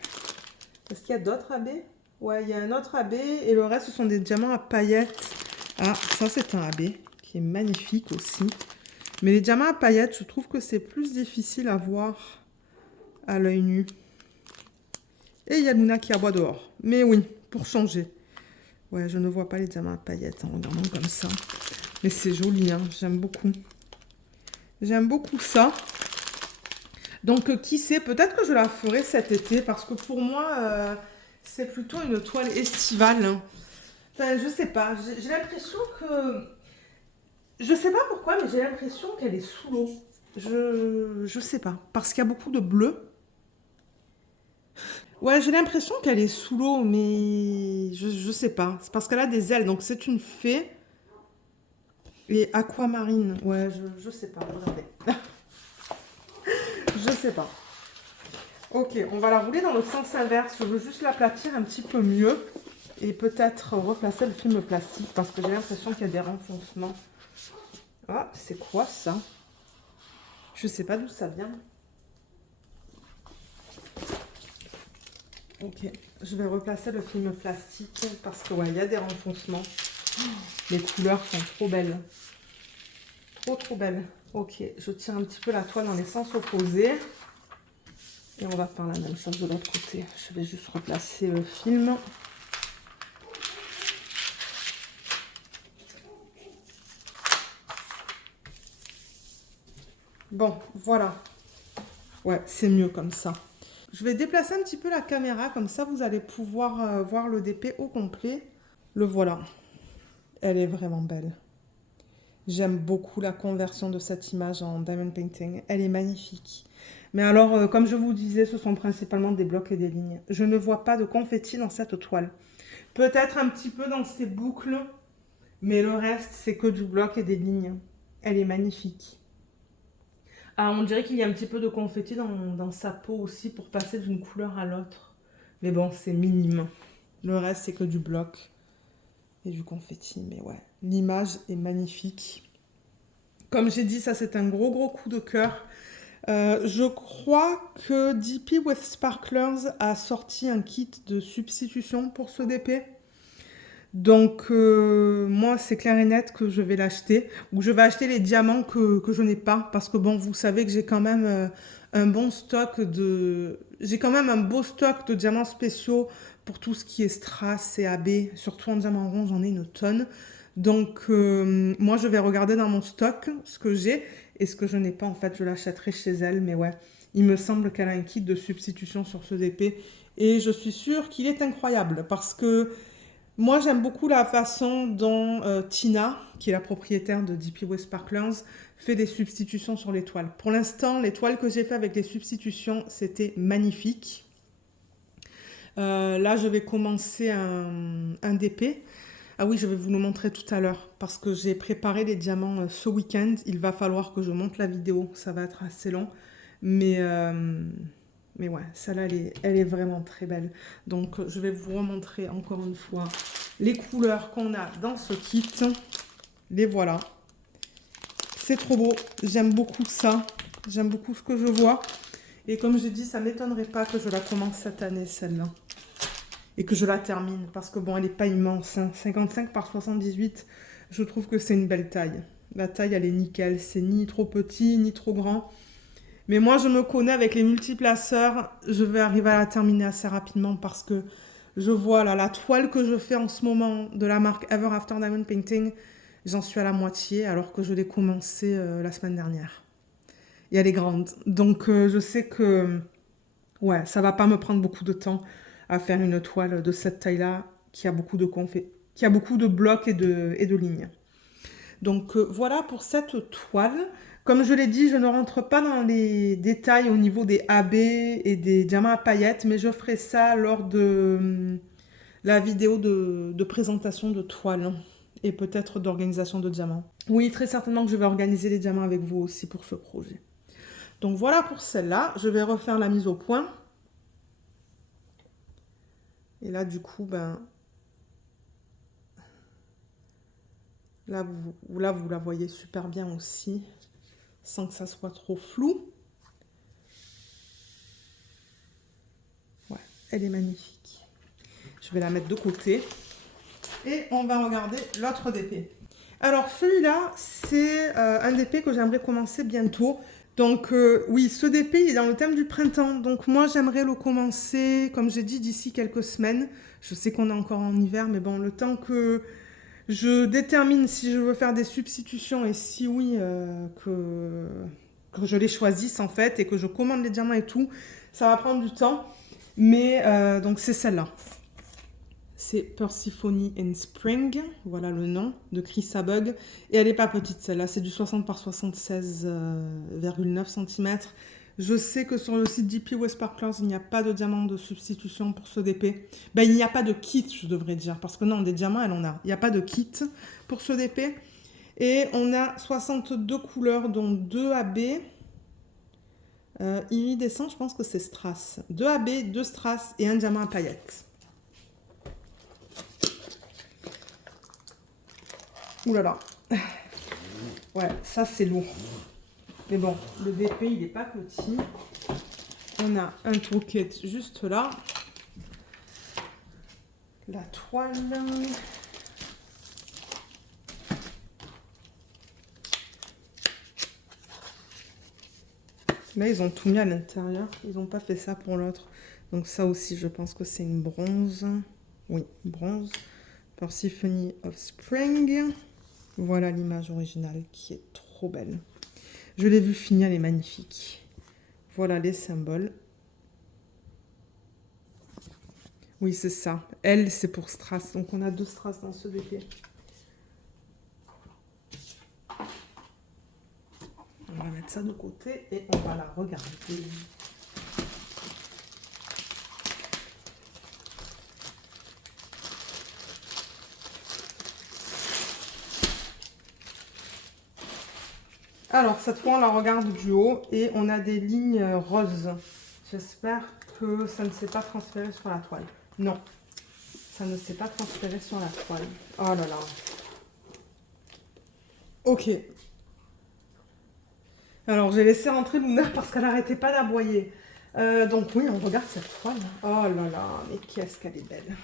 Est-ce qu'il y a d'autres AB? Ouais, il y a un autre AB et le reste, ce sont des diamants à paillettes. Ah, ça, c'est un AB qui est magnifique aussi. Mais les diamants à paillettes, je trouve que c'est plus difficile à voir à l'œil nu. Et il y a Luna qui aboie dehors. Mais oui, pour changer. Ouais, je ne vois pas les diamants à paillettes en regardant comme ça. Mais c'est joli, hein, j'aime beaucoup. J'aime beaucoup ça. Donc, qui sait, peut-être que je la ferai cet été, parce que pour moi, c'est plutôt une toile estivale. Hein. Enfin, je sais pas, j'ai l'impression que... Je sais pas pourquoi, mais j'ai l'impression qu'elle est sous l'eau. Je sais pas, parce qu'il y a beaucoup de bleu. Ouais, j'ai l'impression qu'elle est sous l'eau, mais je sais pas. C'est parce qu'elle a des ailes, donc c'est une fée. Et aquamarine, ouais, je sais pas, regardez. Je sais pas. Ok, on va la rouler dans le sens inverse. Je veux juste l'aplatir un petit peu mieux. Et peut-être replacer le film plastique parce que j'ai l'impression qu'il y a des renfoncements. Ah, c'est quoi ça? Je sais pas d'où ça vient. Ok, je vais replacer le film plastique parce que ouais, il y a des renfoncements. Les couleurs sont trop belles. Trop belles. Ok, je tire un petit peu la toile dans les sens opposés. Et on va faire la même chose de l'autre côté. Je vais juste replacer le film. Bon, voilà. Ouais, c'est mieux comme ça. Je vais déplacer un petit peu la caméra, comme ça vous allez pouvoir voir le DP au complet. Le voilà. Elle est vraiment belle. J'aime beaucoup la conversion de cette image en diamond painting. Elle est magnifique. Mais alors, comme je vous disais, ce sont principalement des blocs et des lignes. Je ne vois pas de confetti dans cette toile. Peut-être un petit peu dans ces boucles, mais le reste, c'est que du bloc et des lignes. Elle est magnifique. Ah, on dirait qu'il y a un petit peu de confetti dans sa peau aussi pour passer d'une couleur à l'autre. Mais bon, c'est minime. Le reste, c'est que du bloc et du confetti. Mais ouais, l'image est magnifique. Comme j'ai dit, ça c'est un gros coup de cœur. Je crois que DP with Sparklers a sorti un kit de substitution pour ce DP. Donc, moi, c'est clair et net que je vais l'acheter. Ou je vais acheter les diamants que je n'ai pas. Parce que, bon, vous savez que j'ai quand même un bon stock de... J'ai quand même un beau stock de diamants spéciaux pour tout ce qui est strass et AB. Surtout en diamant rond, j'en ai une tonne. Donc, moi, je vais regarder dans mon stock ce que j'ai. Et ce que je n'ai pas, en fait, je l'achèterai chez elle. Mais ouais, il me semble qu'elle a un kit de substitution sur ce DP. Et je suis sûre qu'il est incroyable. Parce que... Moi, j'aime beaucoup la façon dont Tina, qui est la propriétaire de DP West Sparklers, fait des substitutions sur les toiles. Pour l'instant, les toiles que j'ai fait avec les substitutions, c'était magnifique. Là, je vais commencer un DP. Ah oui, je vais vous le montrer tout à l'heure parce que j'ai préparé les diamants ce week-end. Il va falloir que je monte la vidéo, ça va être assez long. Mais, euh, mais ouais, celle-là, elle est vraiment très belle. Donc, je vais vous remontrer encore une fois les couleurs qu'on a dans ce kit. Les voilà. C'est trop beau. J'aime beaucoup ça. J'aime beaucoup ce que je vois. Et comme j'ai dit, ça ne m'étonnerait pas que je la commence cette année, celle-là. Et que je la termine. Parce que bon, elle n'est pas immense. Hein. 55 par 78, je trouve que c'est une belle taille. La taille, elle est nickel. C'est ni trop petit, ni trop grand. Mais moi, je me connais avec les multiplaceurs. Je vais arriver à la terminer assez rapidement parce que je vois là la toile que je fais en ce moment de la marque Ever After Diamond Painting. J'en suis à la moitié alors que je l'ai commencé la semaine dernière. Et elle est grande. Donc je sais que ouais, ça va pas me prendre beaucoup de temps à faire une toile de cette taille-là qui a beaucoup de qui a beaucoup de blocs et de lignes. Donc voilà pour cette toile. Comme je l'ai dit, je ne rentre pas dans les détails au niveau des AB et des diamants à paillettes, mais je ferai ça lors de la vidéo de présentation de toile et peut-être d'organisation de diamants. Oui, très certainement que je vais organiser les diamants avec vous aussi pour ce projet. Donc voilà pour celle-là. Je vais refaire la mise au point. Et là, du coup, ben... Là, vous la voyez super bien aussi, sans que ça soit trop flou. Ouais, elle est magnifique. Je Je vais la mettre de côté. Et on va regarder l'autre DP. Alors celui-là, c'est un DP que j'aimerais commencer bientôt. Donc oui, ce DP il est dans le thème du printemps. Donc moi j'aimerais le commencer, comme j'ai dit, d'ici quelques semaines. Je sais qu'on est encore en hiver, mais bon, le temps que je détermine si je veux faire des substitutions et si oui, que je les choisisse en fait et que je commande les diamants et tout, ça va prendre du temps. Mais donc c'est celle-là. C'est Persephone in Spring, voilà le nom, de Chris Abug. Et elle n'est pas petite celle-là, c'est du 60 par 76,9 cm. Je sais que sur le site DP West Sparklers, il n'y a pas de diamant de substitution pour ce DP. Ben, il n'y a pas de kit, je devrais dire, parce que non, des diamants, elle en a. Il n'y a pas de kit pour ce DP. Et on a 62 couleurs, dont 2 AB. Iridescent, je pense que c'est strass. 2 AB, 2 strass et un diamant à paillettes. Ouh là là. Ouais, ça c'est lourd. Mais bon, le DP il n'est pas petit. On a un toolkit juste là. La toile. Là, ils ont tout mis à l'intérieur. Ils n'ont pas fait ça pour l'autre. Donc ça aussi, je pense que c'est une bronze. Oui, bronze. Persephone of Spring. Voilà l'image originale qui est trop belle. Je l'ai vue finir, elle est magnifique. Voilà les symboles. Oui, c'est ça. Elle, c'est pour strass. Donc on a 2 strass dans ce DP. On va mettre ça de côté et on va la regarder. Alors, cette fois, on la regarde du haut et on a des lignes roses. J'espère que ça ne s'est pas transféré sur la toile. Non, ça ne s'est pas transféré sur la toile. Oh là là. Ok. Alors, j'ai laissé rentrer Luna parce qu'elle n'arrêtait pas d'aboyer. Donc oui, on regarde cette toile. Oh là là, mais qu'est-ce qu'elle est belle.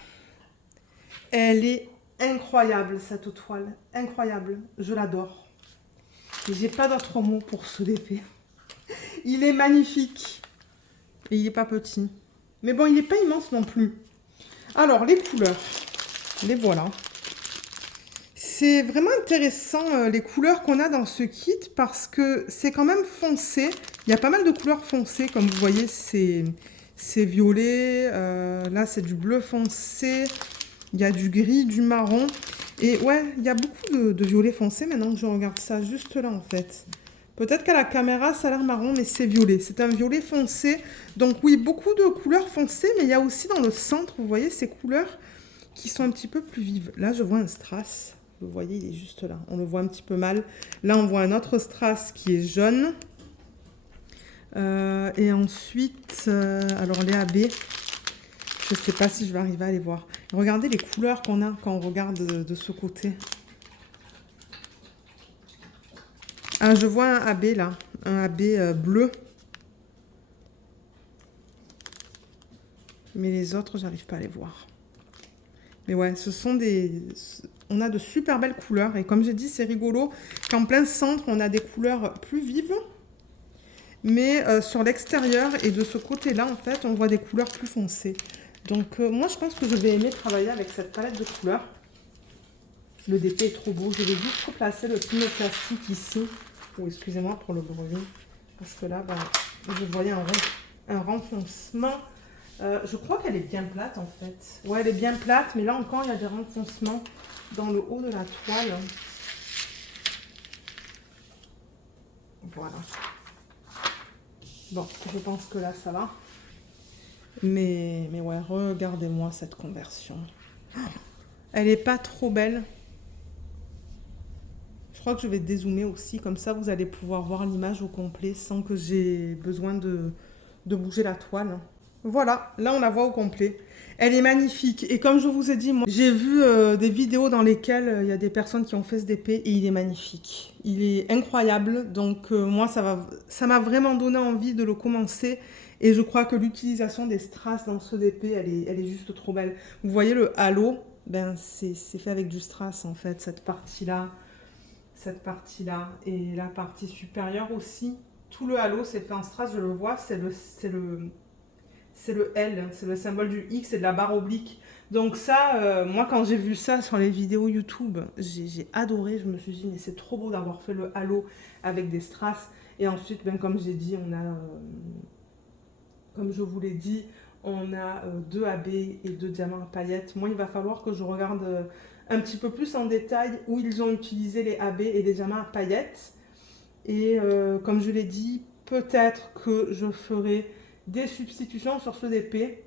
Elle est incroyable, cette toile. Incroyable. Je l'adore. J'ai pas d'autre mot pour ce DP. Il est magnifique. Et il n'est pas petit. Mais bon, il n'est pas immense non plus. Alors, les couleurs. Les voilà. C'est vraiment intéressant les couleurs qu'on a dans ce kit parce que c'est quand même foncé. Il y a pas mal de couleurs foncées. Comme vous voyez, c'est violet. Là, c'est du bleu foncé. Il y a du gris, du marron. Et ouais, il y a beaucoup de violet foncé maintenant que je regarde ça juste là en fait. Peut-être qu'à la caméra, ça a l'air marron, mais c'est violet. C'est un violet foncé. Donc oui, beaucoup de couleurs foncées, mais il y a aussi dans le centre, vous voyez, ces couleurs qui sont un petit peu plus vives. Là, je vois un strass. Vous voyez, il est juste là. On le voit un petit peu mal. Là, on voit un autre strass qui est jaune. Et ensuite, alors les AB, je ne sais pas si je vais arriver à les voir. Regardez les couleurs qu'on a quand on regarde de ce côté. Ah, je vois un AB là, un AB bleu. Mais les autres, j'arrive pas à les voir. Mais ouais, ce sont des... On a de super belles couleurs. Et comme j'ai dit, c'est rigolo qu'en plein centre, on a des couleurs plus vives. Mais sur l'extérieur et de ce côté-là, en fait, on voit des couleurs plus foncées. Donc moi, je pense que je vais aimer travailler avec cette palette de couleurs. Le DP est trop beau. Je vais juste replacer le film plastique ici. Oh, excusez-moi pour le bruit. Parce que là, bah, je voyais un renfoncement. Je crois qu'elle est bien plate, en fait. Ouais, elle est bien plate, mais là encore, il y a des renfoncements dans le haut de la toile. Voilà. Bon, je pense que là, ça va. Mais ouais, regardez-moi cette conversion. Elle n'est pas trop belle. Je crois que je vais dézoomer aussi. Comme ça, vous allez pouvoir voir l'image au complet sans que j'ai besoin de bouger la toile. Voilà, là, on la voit au complet. Elle est magnifique. Et comme je vous ai dit, moi, j'ai vu des vidéos dans lesquelles il y a des personnes qui ont fait ce DP et il est magnifique. Il est incroyable. Donc, moi, ça m'a vraiment donné envie de le commencer Et je crois que l'utilisation des strass dans ce DP, elle est juste trop belle. Vous voyez le halo, ben c'est fait avec du strass en fait, cette partie-là. Cette partie-là. Et la partie supérieure aussi. Tout le halo, c'est fait en strass, je le vois, c'est le L, c'est le symbole du X et de la barre oblique. Donc ça, moi quand j'ai vu ça sur les vidéos YouTube, j'ai adoré. Je me suis dit, mais c'est trop beau d'avoir fait le halo avec des strass. Et ensuite, ben, comme j'ai dit, on a, comme je vous l'ai dit, on a deux AB et deux diamants à paillettes. Moi, il va falloir que je regarde un petit peu plus en détail où ils ont utilisé les AB et les diamants à paillettes. Et comme je l'ai dit, peut-être que je ferai des substitutions sur ce DP.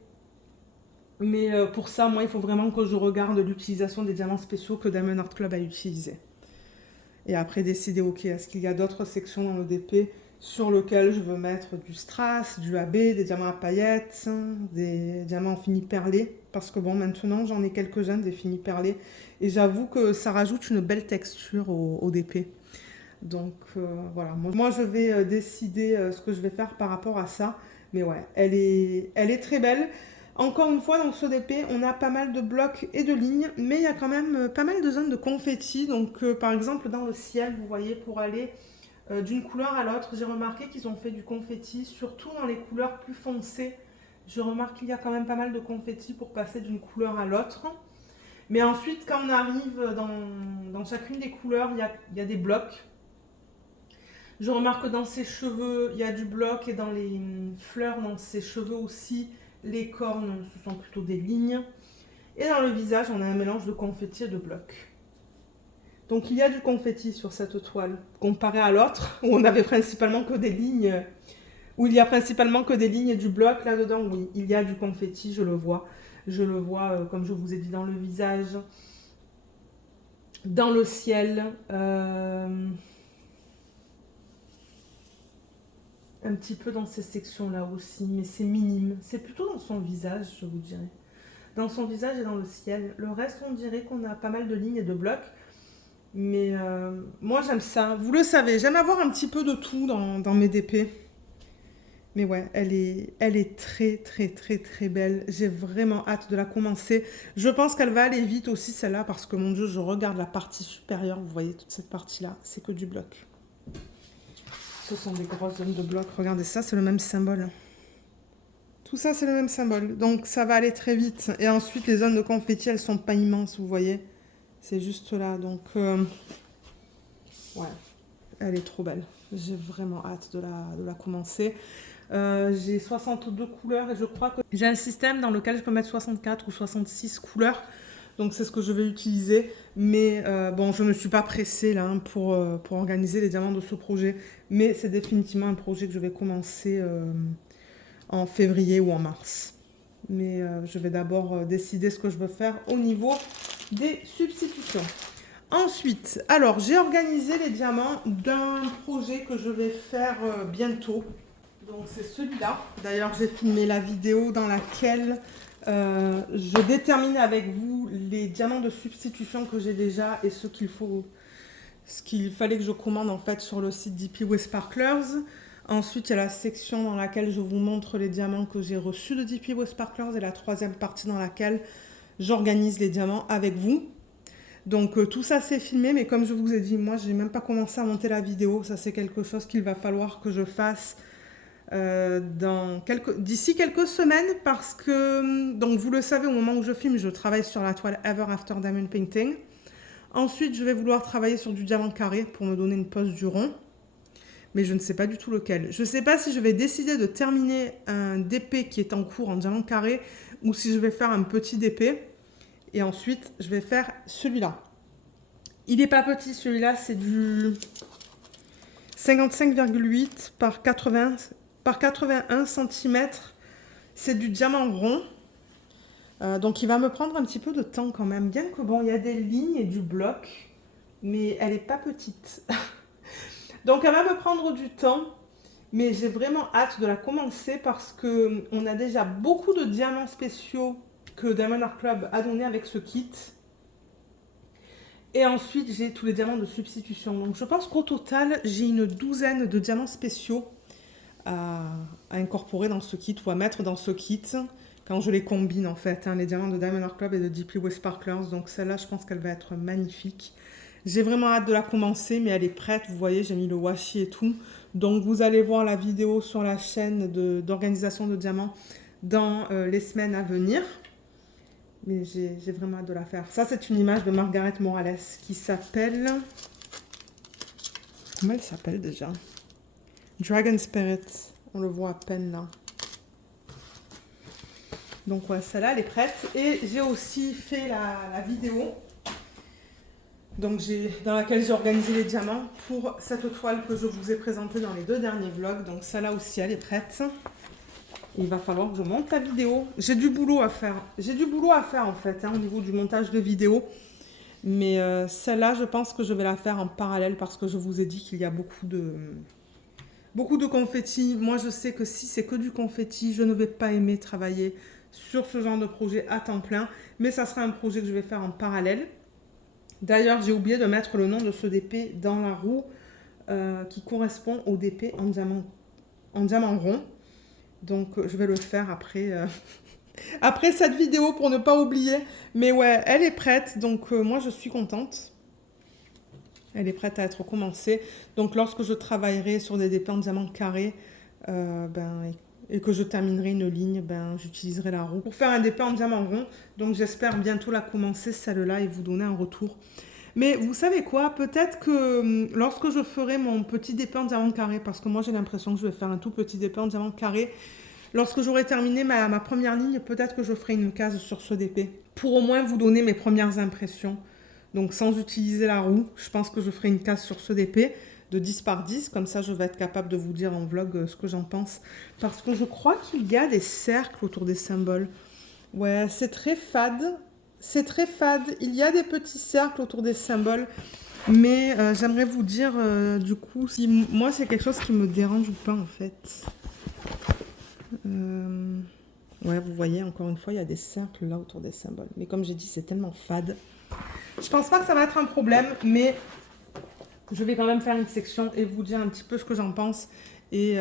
Mais pour ça, moi, il faut vraiment que je regarde l'utilisation des diamants spéciaux que Diamond Art Club a utilisé. Et après, décider, ok, est-ce qu'il y a d'autres sections dans le DP sur lesquelles je veux mettre du strass, du AB, des diamants à paillettes, des diamants finis perlés. Parce que bon, maintenant, j'en ai quelques-uns des finis perlés. Et j'avoue que ça rajoute une belle texture au DP. Donc voilà, moi je vais décider ce que je vais faire par rapport à ça. Mais ouais, elle est très belle. Encore une fois, dans ce DP, on a pas mal de blocs et de lignes, mais il y a quand même pas mal de zones de confetti. Donc par exemple, dans le ciel, vous voyez, pour aller d'une couleur à l'autre, j'ai remarqué qu'ils ont fait du confetti, surtout dans les couleurs plus foncées. Je remarque qu'il y a quand même pas mal de confetti pour passer d'une couleur à l'autre. Mais ensuite, quand on arrive dans chacune des couleurs, il y a des blocs. Je remarque que dans ses cheveux, il y a du bloc et dans les fleurs, dans ses cheveux aussi, les cornes, ce sont plutôt des lignes. Et dans le visage, on a un mélange de confetti et de bloc. Donc il y a du confetti sur cette toile, comparé à l'autre, où on avait principalement que des lignes, où il y a principalement que des lignes et du bloc. Là-dedans, oui, il y a du confetti, je le vois. Je le vois, comme je vous ai dit, dans le visage, dans le ciel. Un petit peu dans ces sections-là aussi, mais c'est minime. C'est plutôt dans son visage, je vous dirais. Dans son visage et dans le ciel. Le reste, on dirait qu'on a pas mal de lignes et de blocs. Mais moi, j'aime ça. Vous le savez, j'aime avoir un petit peu de tout dans mes DP. Mais ouais, elle est très, très, très, très belle. J'ai vraiment hâte de la commencer. Je pense qu'elle va aller vite aussi, celle-là, parce que, mon Dieu, je regarde la partie supérieure. Vous voyez, toute cette partie-là, c'est que du bloc. Ce sont des grosses zones de blocs. Regardez ça, c'est le même symbole. Tout ça, c'est le même symbole. Donc, ça va aller très vite. Et ensuite, les zones de confetti, elles sont pas immenses, vous voyez. C'est juste là. Donc, ouais, elle est trop belle. J'ai vraiment hâte de la commencer. J'ai 62 couleurs et je crois que j'ai un système dans lequel je peux mettre 64 ou 66 couleurs. Donc c'est ce que je vais utiliser. Mais bon, je ne me suis pas pressée là pour organiser les diamants de ce projet. Mais c'est définitivement un projet que je vais commencer en février ou en mars. Mais je vais d'abord décider ce que je veux faire au niveau des substitutions. Ensuite, alors j'ai organisé les diamants d'un projet que je vais faire bientôt. Donc c'est celui-là. D'ailleurs, j'ai filmé la vidéo dans laquelle je détermine avec vous les diamants de substitution que j'ai déjà et ce qu'il fallait que je commande en fait sur le site DP with Sparklers. Ensuite, il y a la section dans laquelle je vous montre les diamants que j'ai reçus de DP with Sparklers et la troisième partie dans laquelle j'organise les diamants avec vous. Donc tout ça c'est filmé, mais comme je vous ai dit, moi j'ai même pas commencé à monter la vidéo. Ça c'est quelque chose qu'il va falloir que je fasse d'ici quelques semaines parce que, donc vous le savez, au moment où je filme, je travaille sur la toile Ever After Diamond Painting. Ensuite, je vais vouloir travailler sur du diamant carré pour me donner une pose du rond. Mais je ne sais pas du tout lequel. Je ne sais pas si je vais décider de terminer un DP qui est en cours en diamant carré ou si je vais faire un petit DP. Et ensuite, je vais faire celui-là. Il n'est pas petit, celui-là, c'est du 55,8 par 81 cm. C'est du diamant rond. Donc, il va me prendre un petit peu de temps quand même. Bien que, bon, il y a des lignes et du bloc. Mais elle n'est pas petite. Donc, elle va me prendre du temps. Mais j'ai vraiment hâte de la commencer parce qu'on a déjà beaucoup de diamants spéciaux que Diamond Art Club a donné avec ce kit. Et ensuite, j'ai tous les diamants de substitution. Donc, je pense qu'au total, j'ai une douzaine de diamants spéciaux à incorporer dans ce kit ou à mettre dans ce kit quand je les combine en fait, hein, les diamants de Diamond Art Club et de Deeply Wet Sparklers. Donc celle-là, je pense qu'elle va être magnifique. J'ai vraiment hâte de la commencer, mais elle est prête. Vous voyez, j'ai mis le washi et tout. Donc vous allez voir la vidéo sur la chaîne d'organisation de diamants dans les semaines à venir. Mais j'ai vraiment hâte de la faire. Ça, c'est une image de Margaret Morales qui s'appelle... Comment elle s'appelle déjà? Dragon Spirit. On le voit à peine là. Donc ouais, celle-là, elle est prête. Et j'ai aussi fait la vidéo donc dans laquelle j'ai organisé les diamants pour cette toile que je vous ai présentée dans les 2 derniers vlogs. Donc celle-là aussi, elle est prête. Il va falloir que je monte la vidéo. J'ai du boulot à faire. J'ai du boulot à faire en fait, hein, au niveau du montage de vidéo. Mais celle-là, je pense que je vais la faire en parallèle parce que je vous ai dit qu'il y a beaucoup de confettis. Moi, je sais que si c'est que du confetti, je ne vais pas aimer travailler sur ce genre de projet à temps plein. Mais ça sera un projet que je vais faire en parallèle. D'ailleurs, j'ai oublié de mettre le nom de ce DP dans la roue qui correspond au DP en diamant rond. Donc, je vais le faire après, après cette vidéo pour ne pas oublier. Mais ouais, elle est prête. Donc, moi, je suis contente. Elle est prête à être commencée. Donc, lorsque je travaillerai sur des DP en diamant carré et que je terminerai une ligne, j'utiliserai la roue pour faire un DP en diamant rond. Donc, j'espère bientôt la commencer, celle-là, et vous donner un retour. Mais vous savez quoi? Peut-être que lorsque je ferai mon petit DP en diamant carré, parce que moi, j'ai l'impression que je vais faire un tout petit DP en diamant carré, lorsque j'aurai terminé ma première ligne, peut-être que je ferai une case sur ce DP pour au moins vous donner mes premières impressions. Donc sans utiliser la roue, je pense que je ferai une case sur ce DP de 10 par 10. Comme ça, je vais être capable de vous dire en vlog ce que j'en pense. Parce que je crois qu'il y a des cercles autour des symboles. Ouais, c'est très fade. C'est très fade. Il y a des petits cercles autour des symboles. Mais j'aimerais vous dire, du coup, si moi, c'est quelque chose qui me dérange ou pas, en fait. Ouais, vous voyez, encore une fois, il y a des cercles là autour des symboles. Mais comme j'ai dit, c'est tellement fade. Je pense pas que ça va être un problème, mais je vais quand même faire une section et vous dire un petit peu ce que j'en pense. Et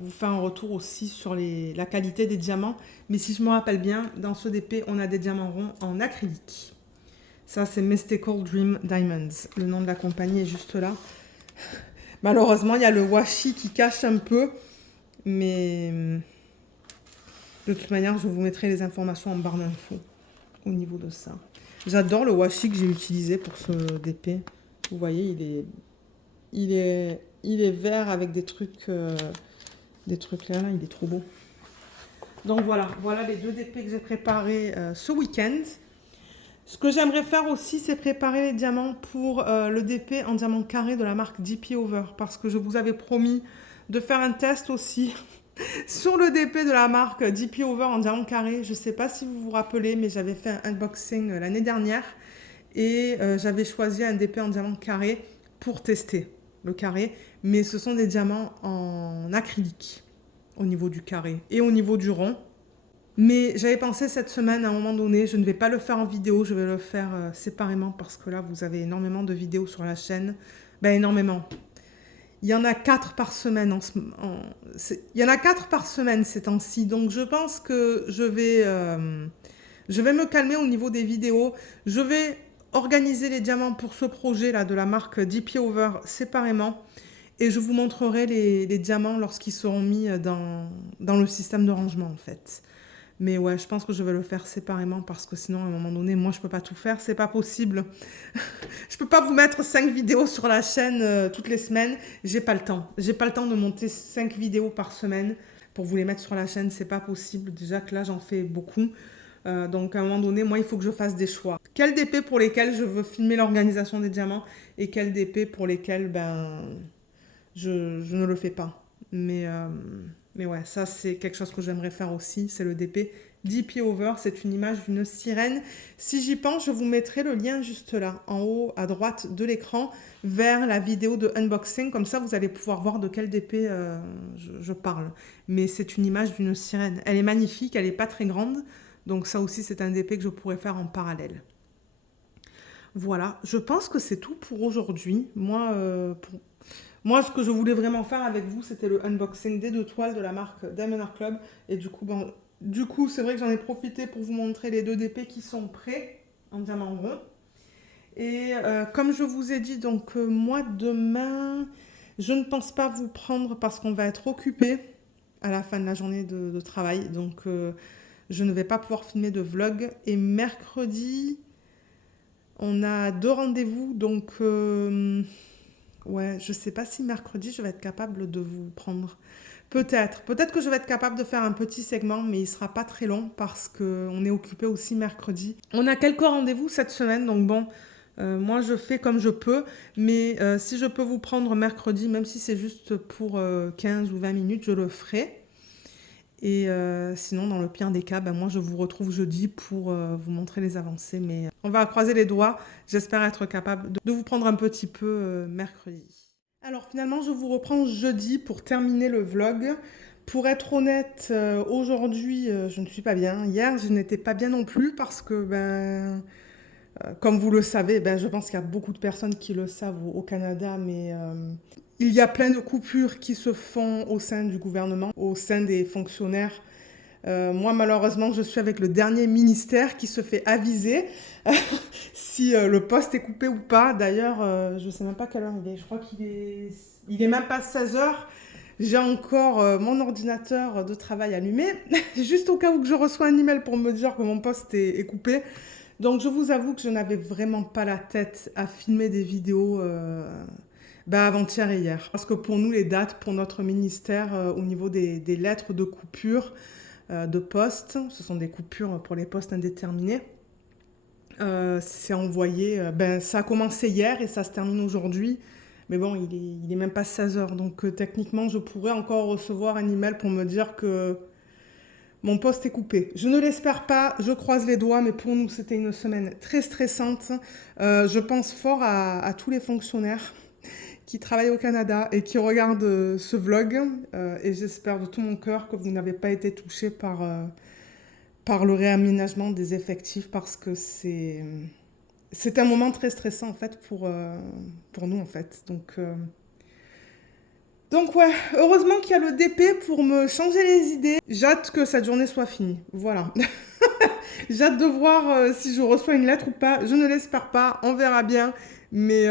vous faire un retour aussi sur la qualité des diamants. Mais si je me rappelle bien, dans ce DP, on a des diamants ronds en acrylique. Ça, c'est Mystical Dream Diamonds. Le nom de la compagnie est juste là. Malheureusement, il y a le washi qui cache un peu. Mais de toute manière, je vous mettrai les informations en barre d'infos au niveau de ça. J'adore le washi que j'ai utilisé pour ce DP. Vous voyez, il est vert avec des trucs là, il est trop beau. Donc voilà les 2 DP que j'ai préparés ce week-end. Ce que j'aimerais faire aussi, c'est préparer les diamants pour le DP en diamant carré de la marque DP Over. Parce que je vous avais promis de faire un test aussi sur le DP de la marque DP Over en diamant carré. Je ne sais pas si vous vous rappelez, mais j'avais fait un unboxing l'année dernière. Et j'avais choisi un DP en diamant carré pour tester le carré. Mais ce sont des diamants en acrylique au niveau du carré et au niveau du rond. Mais j'avais pensé cette semaine, à un moment donné, je ne vais pas le faire en vidéo, je vais le faire séparément parce que là, vous avez énormément de vidéos sur la chaîne. Énormément. Il y en a 4 par semaine il y en a 4 par semaine ces temps-ci. Donc je pense que je vais me calmer au niveau des vidéos. Je vais organiser les diamants pour ce projet-là de la marque DP Over séparément. Et je vous montrerai les diamants lorsqu'ils seront mis dans le système de rangement en fait. Mais ouais, je pense que je vais le faire séparément parce que sinon, à un moment donné, moi, je peux pas tout faire. C'est pas possible. Je peux pas vous mettre 5 vidéos sur la chaîne toutes les semaines. J'ai pas le temps. J'ai pas le temps de monter 5 vidéos par semaine pour vous les mettre sur la chaîne. C'est pas possible. Déjà que là, j'en fais beaucoup. Donc, à un moment donné, moi, il faut que je fasse des choix. Quel DP pour lesquels je veux filmer l'organisation des diamants et quel DP pour lesquels, je ne le fais pas. Mais ouais, ça c'est quelque chose que j'aimerais faire aussi, c'est le DP DP Over, c'est une image d'une sirène. Si j'y pense, je vous mettrai le lien juste là, en haut à droite de l'écran, vers la vidéo de unboxing, comme ça vous allez pouvoir voir de quel DP je parle. Mais c'est une image d'une sirène, elle est magnifique, elle n'est pas très grande, donc ça aussi c'est un DP que je pourrais faire en parallèle. Voilà, je pense que c'est tout pour aujourd'hui. Moi, Moi, ce que je voulais vraiment faire avec vous, c'était le unboxing des 2 toiles de la marque Diamond Art Club. Et du coup, c'est vrai que j'en ai profité pour vous montrer les 2 DP qui sont prêts en diamant rond. Et comme je vous ai dit, donc moi demain, je ne pense pas vous prendre parce qu'on va être occupé à la fin de la journée de travail. Donc je ne vais pas pouvoir filmer de vlog. Et mercredi, on a 2 rendez-vous. Donc ouais, je sais pas si mercredi je vais être capable de vous prendre. Peut-être. Peut-être que je vais être capable de faire un petit segment, mais il sera pas très long parce qu'on est occupé aussi mercredi. On a quelques rendez-vous cette semaine, donc bon, moi je fais comme je peux, mais si je peux vous prendre mercredi, même si c'est juste pour 15 ou 20 minutes, je le ferai. Et sinon, dans le pire des cas, ben moi je vous retrouve jeudi pour vous montrer les avancées. Mais on va croiser les doigts. J'espère être capable de vous prendre un petit peu mercredi. Alors finalement, je vous reprends jeudi pour terminer le vlog. Pour être honnête, aujourd'hui, je ne suis pas bien. Hier, je n'étais pas bien non plus parce que, comme vous le savez, je pense qu'il y a beaucoup de personnes qui le savent au Canada, mais il y a plein de coupures qui se font au sein du gouvernement, au sein des fonctionnaires. Moi, malheureusement, je suis avec le dernier ministère qui se fait aviser si le poste est coupé ou pas. D'ailleurs, je ne sais même pas quelle heure il est. Je crois il est même pas 16 heures. J'ai encore mon ordinateur de travail allumé, juste au cas où que je reçois un email pour me dire que mon poste est coupé. Donc, je vous avoue que je n'avais vraiment pas la tête à filmer des vidéos avant-hier et hier. Parce que pour nous, les dates pour notre ministère au niveau des lettres de coupure de poste, ce sont des coupures pour les postes indéterminés. C'est envoyé, ça a commencé hier et ça se termine aujourd'hui. Mais bon, il est même pas 16 heures. Donc techniquement, je pourrais encore recevoir un email pour me dire que mon poste est coupé. Je ne l'espère pas, je croise les doigts, mais pour nous, c'était une semaine très stressante. Je pense fort à tous les fonctionnaires qui travaillent au Canada et qui regardent ce vlog. Et j'espère de tout mon cœur que vous n'avez pas été touchés par le réaménagement des effectifs parce que c'est un moment très stressant en fait pour nous en fait. Donc ouais, heureusement qu'il y a le DP pour me changer les idées. J'ai hâte que cette journée soit finie. Voilà. J'ai hâte de voir si je reçois une lettre ou pas. Je ne l'espère pas, on verra bien. Mais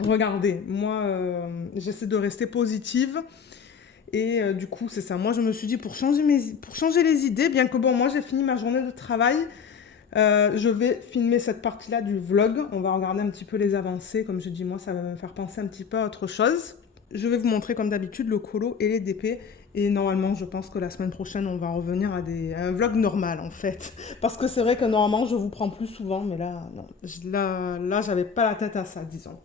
regardez, moi j'essaie de rester positive. Et du coup, c'est ça. Moi, je me suis dit, pour changer les idées, bien que bon, moi, j'ai fini ma journée de travail, je vais filmer cette partie-là du vlog. On va regarder un petit peu les avancées. Comme je dis, moi, ça va me faire penser un petit peu à autre chose. Je vais vous montrer, comme d'habitude, le colo et les DP. Et normalement, je pense que la semaine prochaine, on va revenir à un vlog normal, en fait. Parce que c'est vrai que normalement, je vous prends plus souvent. Mais là, non. Là, j'avais pas la tête à ça, disons.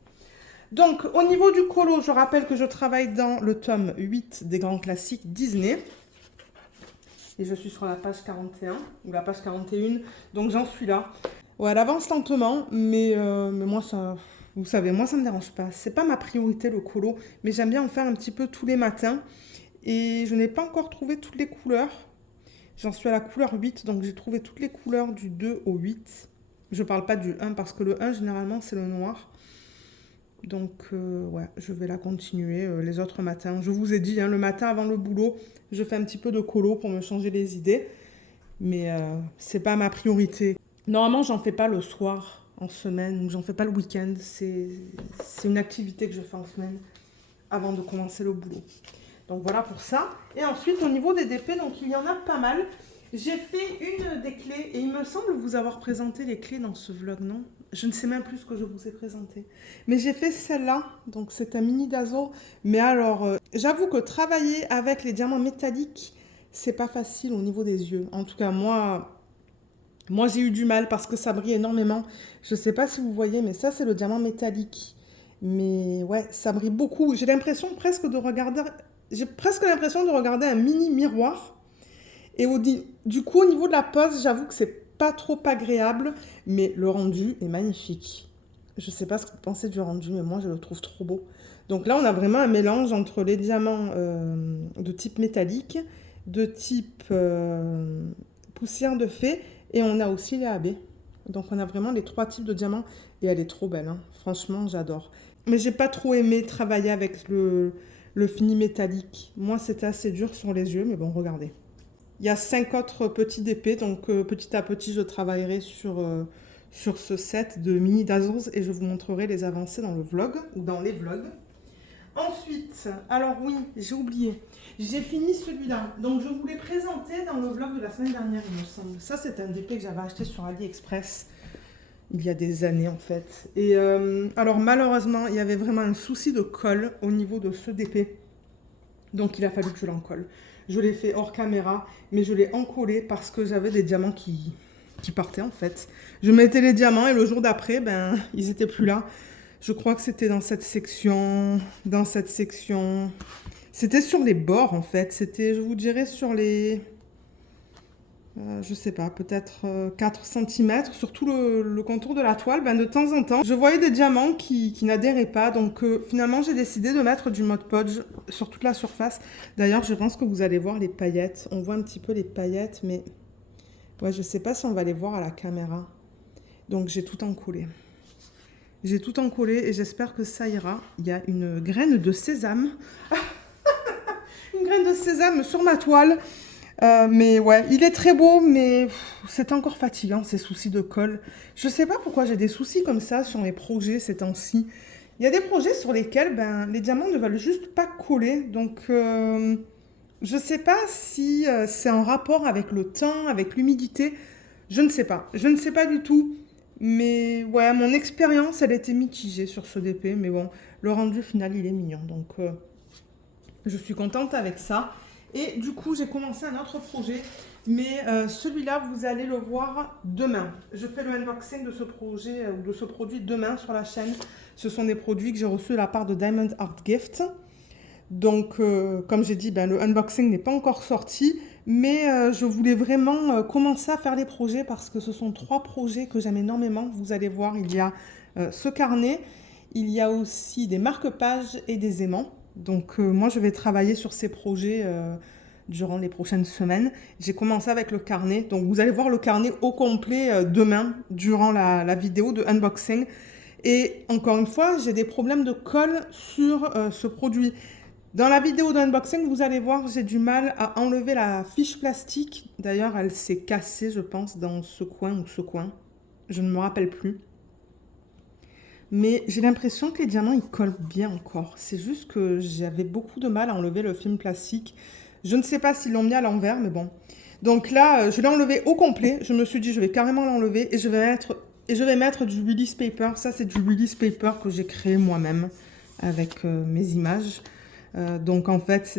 Donc, au niveau du colo, je rappelle que je travaille dans le tome 8 des grands classiques Disney. Et je suis sur la page 41 ou la page 41. Donc, j'en suis là. Ouais, elle avance lentement, mais moi, ça, vous savez, moi, ça ne me dérange pas. C'est pas ma priorité, le colo, mais j'aime bien en faire un petit peu tous les matins. Et je n'ai pas encore trouvé toutes les couleurs. J'en suis à la couleur 8, donc j'ai trouvé toutes les couleurs du 2 au 8. Je parle pas du 1 parce que le 1, généralement, c'est le noir. Donc, ouais, je vais la continuer les autres matins. Je vous ai dit, le matin avant le boulot, je fais un petit peu de colo pour me changer les idées. Mais c'est pas ma priorité. Normalement, j'en fais pas le soir, en semaine, ou j'en fais pas le week-end. C'est une activité que je fais en semaine avant de commencer le boulot. Donc, voilà pour ça. Et ensuite, au niveau des DP, donc il y en a pas mal. J'ai fait une des clés et il me semble vous avoir présenté les clés dans ce vlog, non? Je ne sais même plus ce que je vous ai présenté. Mais j'ai fait celle-là, donc c'est un mini dazo. Mais alors, j'avoue que travailler avec les diamants métalliques, c'est pas facile au niveau des yeux. En tout cas, moi j'ai eu du mal parce que ça brille énormément. Je sais pas si vous voyez, mais ça, c'est le diamant métallique. Mais ouais, ça brille beaucoup. J'ai presque l'impression de regarder un mini miroir. Et du coup, au niveau de la pose, j'avoue que c'est pas trop agréable, mais le rendu est magnifique. Je sais pas ce que vous pensez du rendu, mais moi, je le trouve trop beau. Donc là, on a vraiment un mélange entre les diamants de type métallique, de type poussière de fée, et on a aussi les AB. Donc on a vraiment les 3 types de diamants, et elle est trop belle, hein. Franchement, j'adore. Mais j'ai pas trop aimé travailler avec le fini métallique. Moi, c'était assez dur sur les yeux, mais bon, regardez. Il y a 5 autres petits épées, donc petit à petit, je travaillerai sur ce set de mini dazzles et je vous montrerai les avancées dans le vlog ou dans les vlogs. Ensuite, alors oui, j'ai oublié, j'ai fini celui-là. Donc je vous l'ai présenté dans le vlog de la semaine dernière, il me semble. Ça, c'est un épée que j'avais acheté sur AliExpress il y a des années en fait. Et alors malheureusement, il y avait vraiment un souci de colle au niveau de ce DP. Donc il a fallu que je l'encolle. Je l'ai fait hors caméra, mais je l'ai encollé parce que j'avais des diamants qui partaient en fait. Je mettais les diamants et le jour d'après, ben, ils étaient plus là. Je crois que c'était dans cette section, C'était sur les bords en fait. C'était, je vous dirais, sur les... je sais pas, peut-être 4 cm sur tout le contour de la toile. Ben, de temps en temps, je voyais des diamants qui n'adhéraient pas. Donc finalement, j'ai décidé de mettre du Mod Podge sur toute la surface. D'ailleurs, je pense que vous allez voir les paillettes. On voit un petit peu les paillettes, mais ouais, je sais pas si on va les voir à la caméra. Donc j'ai tout encollé. J'ai tout encollé et j'espère que ça ira. Il y a une graine de sésame. Une graine de sésame sur ma toile. Mais ouais, il est très beau, mais c'est encore fatigant, ces soucis de colle. Je sais pas pourquoi j'ai des soucis comme ça sur mes projets ces temps-ci. Il y a des projets sur lesquels ben, les diamants ne veulent juste pas coller. Donc, je sais pas si c'est en rapport avec le temps, avec l'humidité. Je ne sais pas. Je ne sais pas du tout. Mais ouais, mon expérience, elle était mitigée sur ce DP. Mais bon, le rendu final, il est mignon. Donc, je suis contente avec ça. Et du coup, j'ai commencé un autre projet, mais celui-là, vous allez le voir demain. Je fais le unboxing de ce projet, ou de ce produit demain sur la chaîne. Ce sont des produits que j'ai reçus de la part de Diamond Art Gift. Donc, comme j'ai dit, ben, le unboxing n'est pas encore sorti, mais je voulais vraiment commencer à faire les projets parce que ce sont 3 projets que j'aime énormément. Vous allez voir, il y a ce carnet, il y a aussi des marque-pages et des aimants. Donc moi, je vais travailler sur ces projets durant les prochaines semaines. J'ai commencé avec le carnet. Donc vous allez voir le carnet au complet demain, durant la vidéo de unboxing. Et encore une fois, j'ai des problèmes de colle sur ce produit. Dans la vidéo d'unboxing, vous allez voir, j'ai du mal à enlever la fiche plastique. D'ailleurs, elle s'est cassée, je pense, dans ce coin ou ce coin. Je ne me rappelle plus. Mais j'ai l'impression que les diamants, ils collent bien encore. C'est juste que j'avais beaucoup de mal à enlever le film plastique. Je ne sais pas s'ils l'ont mis à l'envers, mais bon. Donc là, je l'ai enlevé au complet. Je me suis dit, je vais carrément l'enlever et je vais mettre du release paper. Ça, c'est du release paper que j'ai créé moi-même avec mes images. Donc en fait,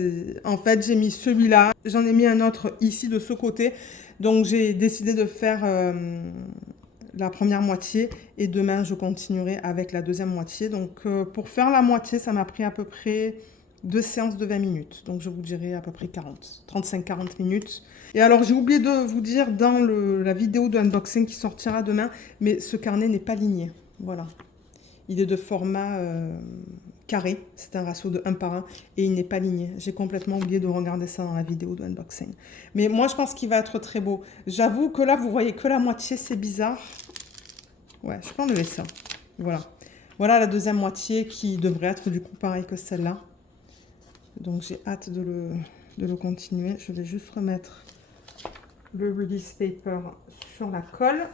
j'ai mis celui-là. J'en ai mis un autre ici de ce côté. Donc j'ai décidé de faire... la première moitié et demain je continuerai avec la deuxième moitié. Donc pour faire la moitié, ça m'a pris à peu près 2 séances de 20 minutes. Donc je vous dirai à peu près 35-40 minutes. Et alors j'ai oublié de vous dire dans la vidéo de unboxing qui sortira demain, mais ce carnet n'est pas ligné. Voilà. Il est de format carré, c'est un ratio de 1 par 1 et il n'est pas ligné. J'ai complètement oublié de regarder ça dans la vidéo de unboxing. Mais moi, je pense qu'il va être très beau. J'avoue que là, vous voyez que la moitié, c'est bizarre. Ouais, je peux enlever ça. Voilà. Voilà la deuxième moitié qui devrait être du coup pareil que celle-là. Donc, j'ai hâte de le continuer. Je vais juste remettre le release paper sur la colle.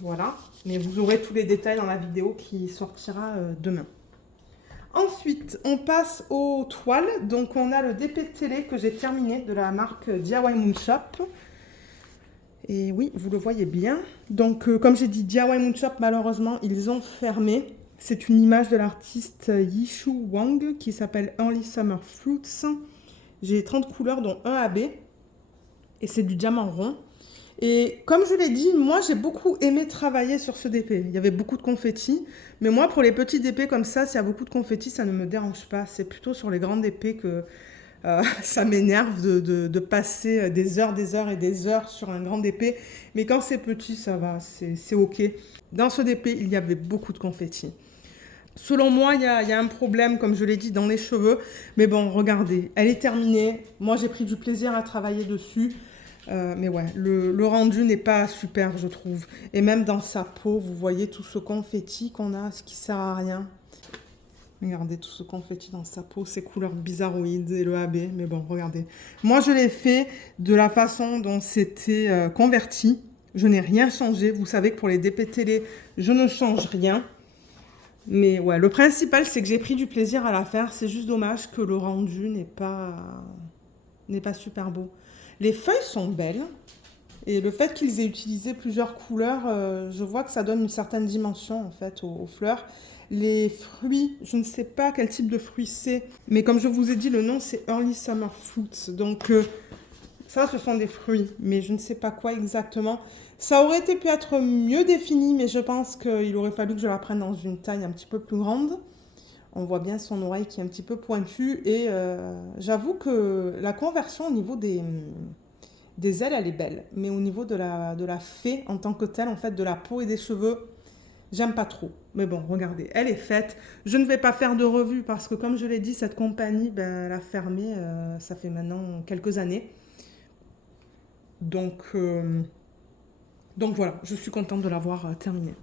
Voilà. Mais vous aurez tous les détails dans la vidéo qui sortira demain. Ensuite, on passe aux toiles. Donc, on a le DP télé que j'ai terminé de la marque DIY Moonshop. Et oui, vous le voyez bien. Donc, comme j'ai dit, DIY Moonshop, malheureusement, ils ont fermé. C'est une image de l'artiste Yishu Wang qui s'appelle Early Summer Fruits. J'ai 30 couleurs, dont 1 AB. Et c'est du diamant rond. Et comme je l'ai dit, moi j'ai beaucoup aimé travailler sur ce DP. Il y avait beaucoup de confettis, mais moi pour les petits DP comme ça, s'il y a beaucoup de confettis, ça ne me dérange pas. C'est plutôt sur les grands DP que ça m'énerve de passer des heures et des heures sur un grand DP. Mais quand c'est petit, ça va, c'est ok. Dans ce DP, il y avait beaucoup de confettis. Selon moi, il y a un problème, comme je l'ai dit, dans les cheveux. Mais bon, regardez, elle est terminée. Moi, j'ai pris du plaisir à travailler dessus. Mais ouais, le rendu n'est pas super, je trouve. Et même dans sa peau, vous voyez tout ce confetti qu'on a, ce qui sert à rien. Regardez tout ce confetti dans sa peau, ces couleurs bizarroïdes et le AB. Mais bon, regardez. Moi, je l'ai fait de la façon dont c'était converti. Je n'ai rien changé. Vous savez que pour les DP télé, je ne change rien. Mais ouais, le principal, c'est que j'ai pris du plaisir à la faire. C'est juste dommage que le rendu n'est pas super beau. Les feuilles sont belles. Et le fait qu'ils aient utilisé plusieurs couleurs, je vois que ça donne une certaine dimension en fait aux fleurs. Les fruits, je ne sais pas quel type de fruit c'est, mais comme je vous ai dit, le nom c'est Early Summer Fruits. Donc ça, ce sont des fruits, mais je ne sais pas quoi exactement. Ça aurait été pu être mieux défini, mais je pense qu'il aurait fallu que je la prenne dans une taille un petit peu plus grande. On voit bien son oreille qui est un petit peu pointue et j'avoue que la conversion au niveau des ailes, elle est belle. Mais au niveau de la fée en tant que telle, en fait, de la peau et des cheveux, j'aime pas trop. Mais bon, regardez, elle est faite. Je ne vais pas faire de revue parce que, comme je l'ai dit, cette compagnie, ben, elle a fermé, ça fait maintenant quelques années. Donc voilà, je suis contente de l'avoir terminée.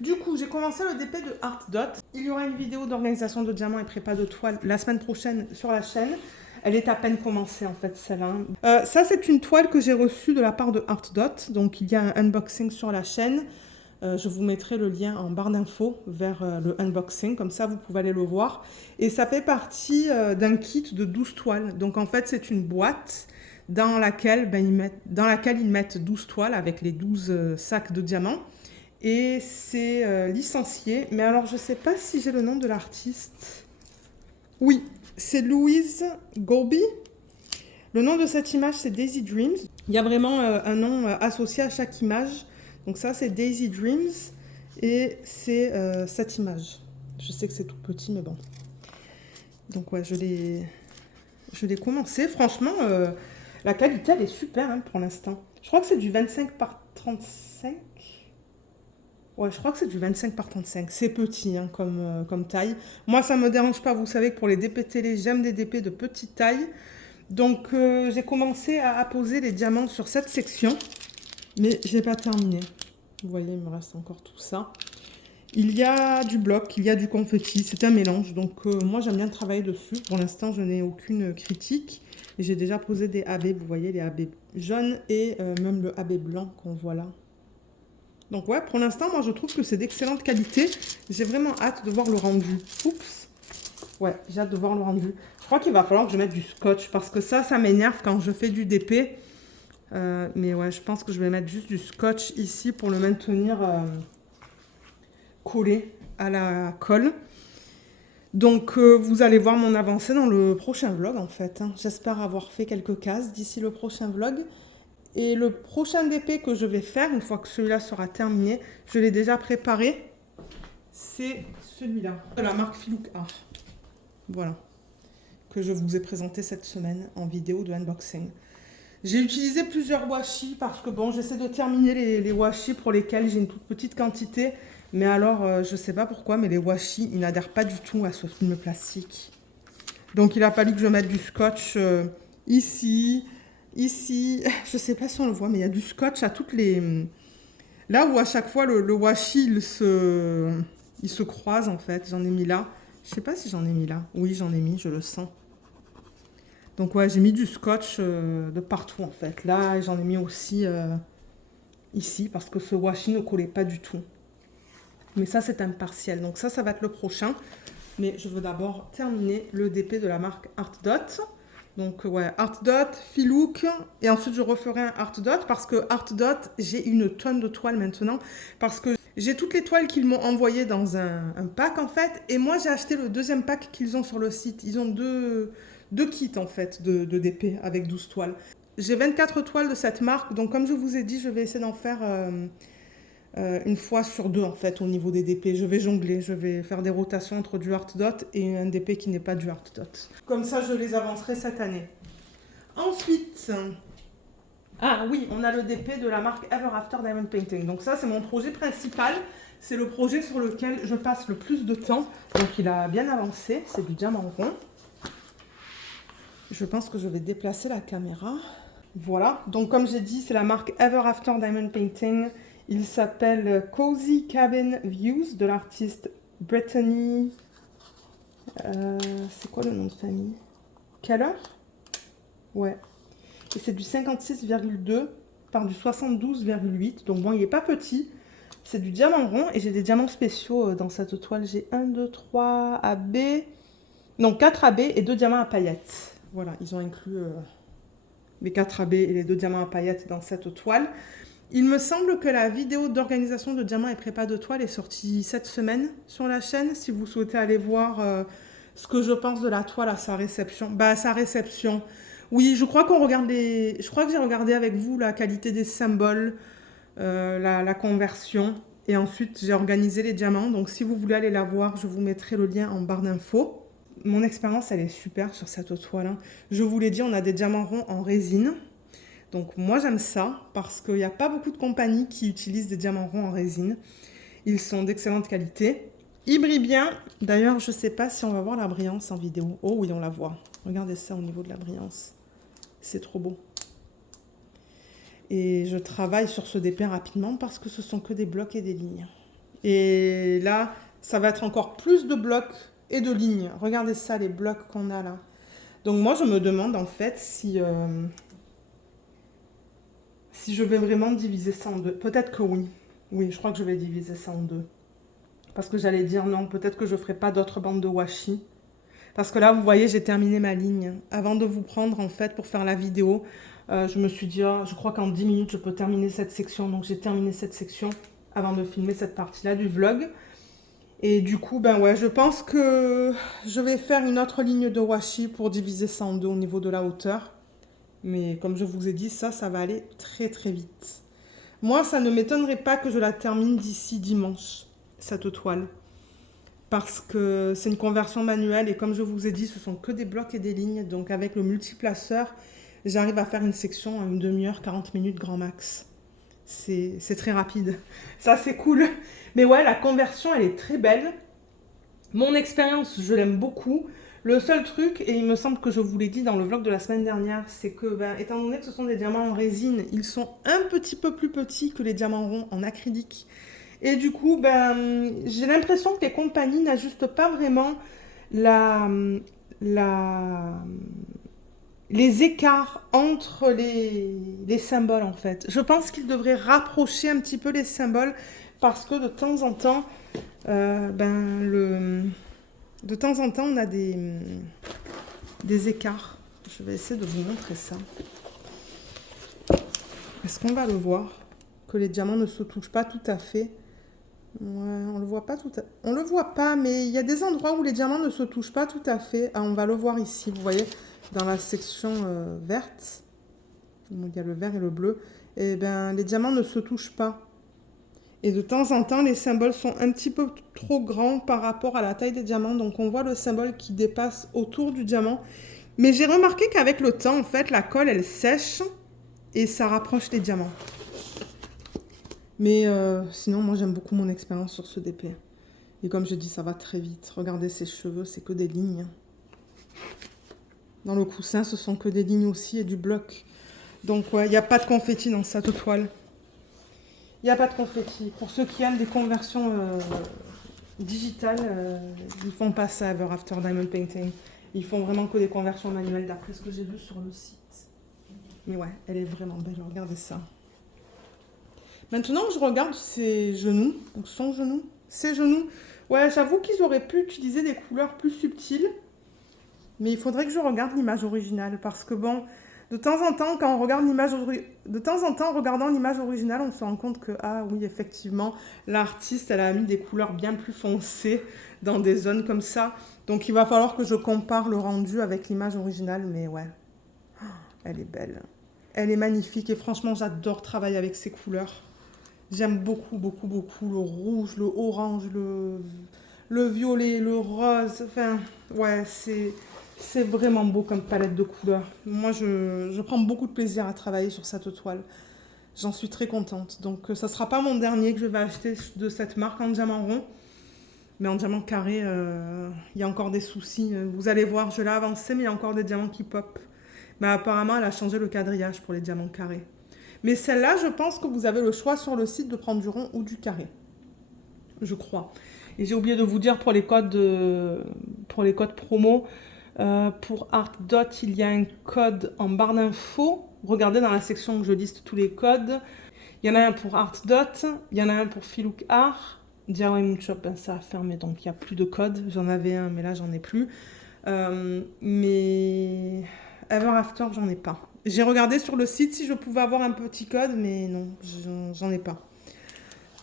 Du coup, j'ai commencé le DP de Art Dot. Il y aura une vidéo d'organisation de diamants et prépa de toile la semaine prochaine sur la chaîne. Elle est à peine commencée en fait, celle-là. Ça, c'est une toile que j'ai reçue de la part de Art Dot. Donc, il y a un unboxing sur la chaîne. Je vous mettrai le lien en barre d'infos vers le unboxing. Comme ça, vous pouvez aller le voir. Et ça fait partie d'un kit de 12 toiles. Donc, en fait, c'est une boîte dans laquelle ils mettent 12 toiles avec les 12 sacs de diamants. Et c'est licencié. Mais alors, je ne sais pas si j'ai le nom de l'artiste. Oui, c'est Louise Gorby. Le nom de cette image, c'est Daisy Dreams. Il y a vraiment un nom associé à chaque image. Donc ça, c'est Daisy Dreams. Et c'est cette image. Je sais que c'est tout petit, mais bon. Donc ouais, je l'ai commencé. Franchement, la qualité, elle est super hein, pour l'instant. Je crois que c'est du 25 par 35. Ouais, je crois que c'est du 25 par 35. C'est petit hein, comme taille. Moi, ça ne me dérange pas. Vous savez que pour les DP télé, j'aime des DP de petite taille. Donc, j'ai commencé à poser les diamants sur cette section. Mais je n'ai pas terminé. Vous voyez, il me reste encore tout ça. Il y a du bloc, il y a du confetti. C'est un mélange. Donc, moi, j'aime bien travailler dessus. Pour l'instant, je n'ai aucune critique. Et j'ai déjà posé des AB. Vous voyez, les AB jaunes et même le AB blanc qu'on voit là. Donc ouais, pour l'instant, moi, je trouve que c'est d'excellente qualité. J'ai vraiment hâte de voir le rendu. Oups. Ouais, j'ai hâte de voir le rendu. Je crois qu'il va falloir que je mette du scotch parce que ça m'énerve quand je fais du DP. Mais ouais, je pense que je vais mettre juste du scotch ici pour le maintenir collé à la colle. Donc, vous allez voir mon avancée dans le prochain vlog, en fait. Hein. J'espère avoir fait quelques cases d'ici le prochain vlog. Et le prochain DP que je vais faire, une fois que celui-là sera terminé, je l'ai déjà préparé, c'est celui-là, de la marque Filouk Art. Voilà, que je vous ai présenté cette semaine en vidéo de unboxing. J'ai utilisé plusieurs washi parce que bon, j'essaie de terminer les washi pour lesquels j'ai une toute petite quantité. Mais alors, je ne sais pas pourquoi, mais les washi, ils n'adhèrent pas du tout à ce film plastique. Donc, il a fallu que je mette du scotch ici... Ici, je ne sais pas si on le voit, mais il y a du scotch à toutes les... Là où à chaque fois le washi, il se croise en fait. J'en ai mis là. Je ne sais pas si j'en ai mis là. Oui, j'en ai mis, je le sens. Donc ouais, j'ai mis du scotch de partout en fait. Là, j'en ai mis aussi ici parce que ce washi ne collait pas du tout. Mais ça, c'est un partiel. Donc ça va être le prochain. Mais je veux d'abord terminer le DP de la marque Art Dot. Donc ouais, Art Dot, Filouk, et ensuite je referai un Art Dot parce que Art Dot, j'ai une tonne de toiles maintenant parce que j'ai toutes les toiles qu'ils m'ont envoyées dans un pack en fait, et moi j'ai acheté le deuxième pack qu'ils ont sur le site. Ils ont deux kits en fait de DP avec 12 toiles. J'ai 24 toiles de cette marque, donc comme je vous ai dit, je vais essayer d'en faire une fois sur deux en fait au niveau des DP. Je vais jongler, je vais faire des rotations entre du Art Dot et un DP qui n'est pas du Art Dot. Comme ça, je les avancerai cette année. Ensuite, ah oui, on a le DP de la marque Ever After Diamond Painting. Donc ça, c'est mon projet principal. C'est le projet sur lequel je passe le plus de temps. Donc il a bien avancé, c'est du diamant rond. Je pense que je vais déplacer la caméra. Voilà, donc comme j'ai dit, c'est la marque Ever After Diamond Painting. Il s'appelle Cozy Cabin Views de l'artiste Brittany. C'est quoi le nom de famille? Keller? Ouais. Et c'est du 56,2 par du 72,8. Donc bon, il n'est pas petit. C'est du diamant rond et j'ai des diamants spéciaux dans cette toile. J'ai 1, 2, 3 AB. Non, 4 AB et 2 diamants à paillettes. Voilà, ils ont inclus les 4 AB et les 2 diamants à paillettes dans cette toile. Il me semble que la vidéo d'organisation de diamants et prépa de toile est sortie cette semaine sur la chaîne. Si vous souhaitez aller voir ce que je pense de la toile à sa réception. Bah, à sa réception. Oui, je crois qu'on regarde les... Je crois que j'ai regardé avec vous la qualité des symboles, la conversion. Et ensuite, j'ai organisé les diamants. Donc, si vous voulez aller la voir, je vous mettrai le lien en barre d'infos. Mon expérience, elle est super sur cette toile, hein. Je vous l'ai dit, on a des diamants ronds en résine. Donc moi j'aime ça parce qu'il n'y a pas beaucoup de compagnies qui utilisent des diamants ronds en résine. Ils sont d'excellente qualité. Ils brillent bien. D'ailleurs, je ne sais pas si on va voir la brillance en vidéo. Oh oui, on la voit. Regardez ça au niveau de la brillance. C'est trop beau. Et je travaille sur ce DP rapidement parce que ce sont que des blocs et des lignes. Et là, ça va être encore plus de blocs et de lignes. Regardez ça, les blocs qu'on a là. Donc moi, je me demande en fait si je vais vraiment diviser ça en deux. Peut-être que oui. Oui, je crois que je vais diviser ça en deux. Parce que j'allais dire non, peut-être que je ne ferai pas d'autres bandes de washi. Parce que là, vous voyez, j'ai terminé ma ligne. Avant de vous prendre, en fait, pour faire la vidéo, je me suis dit, oh, je crois qu'en 10 minutes, je peux terminer cette section. Donc, j'ai terminé cette section avant de filmer cette partie-là du vlog. Et du coup, ben ouais, je pense que je vais faire une autre ligne de washi pour diviser ça en deux au niveau de la hauteur. Mais comme je vous ai dit, ça va aller très très vite. Moi, ça ne m'étonnerait pas que je la termine d'ici dimanche, cette toile. Parce que c'est une conversion manuelle et comme je vous ai dit, ce sont que des blocs et des lignes. Donc avec le multiplaceur, j'arrive à faire une section en une demi-heure, 40 minutes grand max. C'est très rapide. Ça, c'est cool. Mais ouais, la conversion, elle est très belle. Mon expérience, je l'aime beaucoup. Le seul truc, et il me semble que je vous l'ai dit dans le vlog de la semaine dernière, c'est que, étant donné que ce sont des diamants en résine, ils sont un petit peu plus petits que les diamants ronds en acrylique. Et du coup, j'ai l'impression que les compagnies n'ajustent pas vraiment les écarts entre les symboles, en fait. Je pense qu'ils devraient rapprocher un petit peu les symboles parce que de temps en temps, de temps en temps, on a des écarts. Je vais essayer de vous montrer ça. Est-ce qu'on va le voir? Que les diamants ne se touchent pas tout à fait. Ouais, on le voit pas tout à fait. On le voit pas, mais il y a des endroits où les diamants ne se touchent pas tout à fait. Ah, on va le voir ici, vous voyez, dans la section verte. Il y a le vert et le bleu. Et les diamants ne se touchent pas. Et de temps en temps, les symboles sont un petit peu trop grands par rapport à la taille des diamants. Donc, on voit le symbole qui dépasse autour du diamant. Mais j'ai remarqué qu'avec le temps, en fait, la colle, elle sèche et ça rapproche les diamants. Mais sinon, moi, j'aime beaucoup mon expérience sur ce DP. Et comme je dis, ça va très vite. Regardez ses cheveux, c'est que des lignes. Dans le coussin, ce sont que des lignes aussi et du bloc. Donc, ouais, il n'y a pas de confetti dans cette toile. Il n'y a pas de confetti. Pour ceux qui aiment des conversions digitales, ils font pas ça Ever After Diamond Painting. Ils font vraiment que des conversions manuelles d'après ce que j'ai vu sur le site. Mais ouais, elle est vraiment belle. Regardez ça. Maintenant, je regarde ses genoux, ou son genou, ses genoux. Ouais, j'avoue qu'ils auraient pu utiliser des couleurs plus subtiles. Mais il faudrait que je regarde l'image originale. Parce que bon, de temps en temps, quand on regarde l'image en regardant l'image originale, on se rend compte que, ah oui, effectivement, l'artiste, elle a mis des couleurs bien plus foncées dans des zones comme ça. Donc, il va falloir que je compare le rendu avec l'image originale. Mais ouais, elle est belle. Elle est magnifique et franchement, j'adore travailler avec ces couleurs. J'aime beaucoup, beaucoup, beaucoup le rouge, le orange, le violet, le rose. Enfin, ouais, c'est vraiment beau comme palette de couleurs. Moi, je prends beaucoup de plaisir à travailler sur cette toile. J'en suis très contente. Donc, ça ne sera pas mon dernier que je vais acheter de cette marque en diamant rond. Mais en diamant carré, il y a encore des soucis. Vous allez voir, je l'ai avancé, mais il y a encore des diamants qui pop. Mais apparemment, elle a changé le quadrillage pour les diamants carrés. Mais celle-là, je pense que vous avez le choix sur le site de prendre du rond ou du carré. Je crois. Et j'ai oublié de vous dire pour les codes, promo, pour ArtDot, il y a un code en barre d'infos. Regardez dans la section où je liste tous les codes. Il y en a un pour ArtDot, il y en a un pour Filook Art. DIY Moonshop, ben, ça a fermé, donc il n'y a plus de code. J'en avais un, mais là, j'en ai plus. Mais Ever After, j'en ai pas. J'ai regardé sur le site si je pouvais avoir un petit code, mais non, j'en ai pas.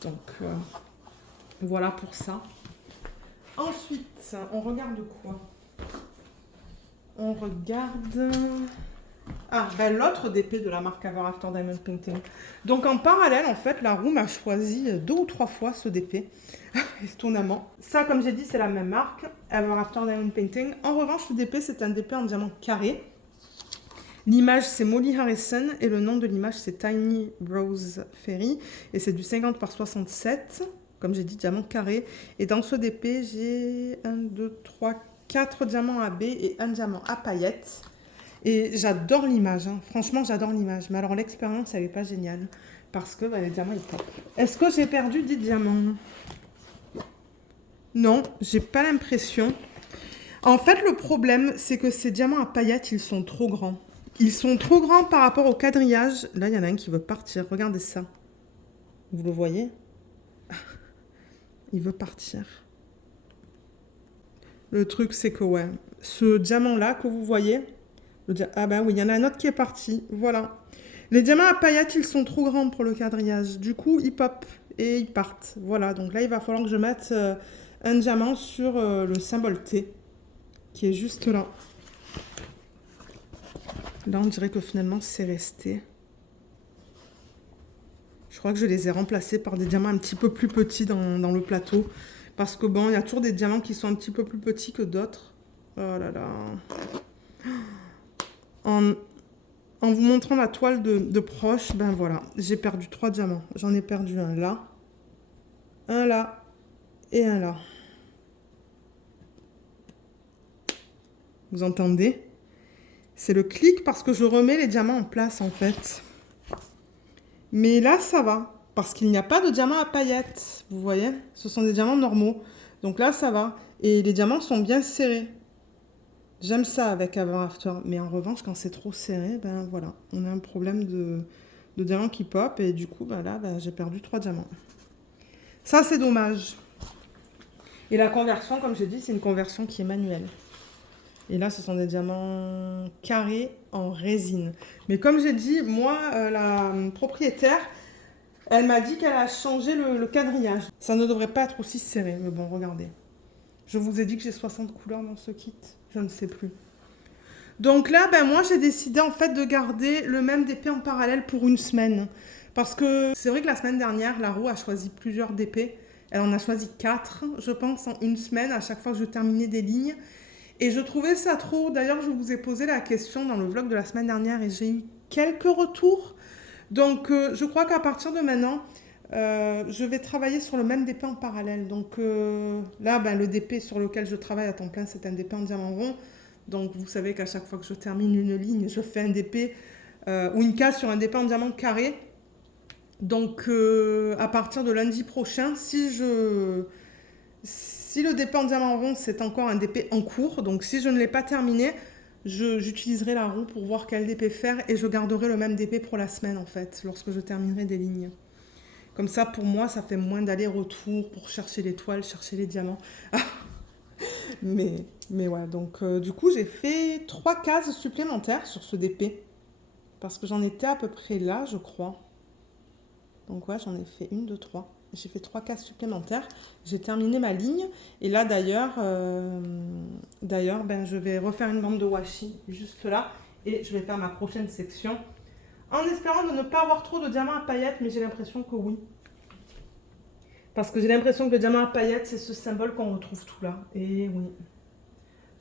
Donc, voilà pour ça. Ensuite, on regarde quoi? On regarde... Ah, ben l'autre DP de la marque Ever After Diamond Painting. Donc en parallèle, en fait, la roue m'a choisi 2 ou 3 fois ce DP. Étonnamment. Ça, comme j'ai dit, c'est la même marque, Ever After Diamond Painting. En revanche, ce DP, c'est un DP en diamant carré. L'image, c'est Molly Harrison et le nom de l'image, c'est Tiny Rose Ferry. Et c'est du 50 par 67, comme j'ai dit, diamant carré. Et dans ce DP, j'ai 1, 2, 3, 4 diamants AB et un diamant à paillettes. Et j'adore l'image, hein. Franchement, j'adore l'image. Mais alors, l'expérience, elle n'est pas géniale. Parce que bah, les diamants, ils tapent. Est-ce que j'ai perdu des diamants? Non, j'ai pas l'impression. En fait, le problème, c'est que ces diamants à paillettes, ils sont trop grands. Ils sont trop grands par rapport au quadrillage. Là, il y en a un qui veut partir. Regardez ça. Vous le voyez? Il veut partir. Le truc, c'est que, ouais, ce diamant-là que vous voyez... Ah ben oui, il y en a un autre qui est parti. Voilà. Les diamants à paillettes, ils sont trop grands pour le quadrillage. Du coup, ils pop et ils partent. Voilà, donc là, il va falloir que je mette un diamant sur le symbole T, qui est juste là. Là, on dirait que finalement, c'est resté. Je crois que je les ai remplacés par des diamants un petit peu plus petits dans le plateau. Parce que bon, il y a toujours des diamants qui sont un petit peu plus petits que d'autres. Oh là là. En vous montrant la toile de proche, ben voilà, j'ai perdu 3 diamants. J'en ai perdu un là et un là. Vous entendez? C'est le clic parce que je remets les diamants en place en fait. Mais là, ça va. Parce qu'il n'y a pas de diamants à paillettes. Vous voyez? Ce sont des diamants normaux. Donc là, ça va. Et les diamants sont bien serrés. J'aime ça avec Ever After. Mais en revanche, quand c'est trop serré, ben voilà. On a un problème de diamants qui pop. Et du coup, ben là, ben, j'ai perdu 3 diamants. Ça, c'est dommage. Et la conversion, comme j'ai dit, c'est une conversion qui est manuelle. Et là, ce sont des diamants carrés en résine. Mais comme j'ai dit, moi, la propriétaire, elle m'a dit qu'elle a changé le quadrillage. Ça ne devrait pas être aussi serré. Mais bon, regardez. Je vous ai dit que j'ai 60 couleurs dans ce kit. Je ne sais plus. Donc là, ben moi, j'ai décidé en fait de garder le même DP en parallèle pour une semaine. Parce que c'est vrai que la semaine dernière, la roue a choisi plusieurs DP. Elle en a choisi 4, je pense, en une semaine, à chaque fois que je terminais des lignes. Et je trouvais ça trop. D'ailleurs, je vous ai posé la question dans le vlog de la semaine dernière et j'ai eu quelques retours. Donc, je crois qu'à partir de maintenant, je vais travailler sur le même DP en parallèle. Donc là, ben, le DP sur lequel je travaille à temps plein, c'est un DP en diamant rond. Donc, vous savez qu'à chaque fois que je termine une ligne, je fais un DP ou une case sur un DP en diamant carré. Donc, à partir de lundi prochain, si le DP en diamant rond, c'est encore un DP en cours, donc si je ne l'ai pas terminé, j'utiliserai la roue pour voir quel DP faire et je garderai le même DP pour la semaine en fait, lorsque je terminerai des lignes. Comme ça, pour moi, ça fait moins d'aller-retour pour chercher les toiles, chercher les diamants. mais ouais, donc du coup, j'ai fait 3 cases supplémentaires sur ce DP. Parce que j'en étais à peu près là, je crois. Donc ouais, j'en ai fait 1, 2, 3. J'ai fait 3 cases supplémentaires. J'ai terminé ma ligne. Et là, d'ailleurs, ben, je vais refaire une bande de washi juste là. Et je vais faire ma prochaine section. En espérant de ne pas avoir trop de diamants à paillettes, mais j'ai l'impression que oui. Parce que j'ai l'impression que le diamant à paillettes, c'est ce symbole qu'on retrouve tout là. Et oui,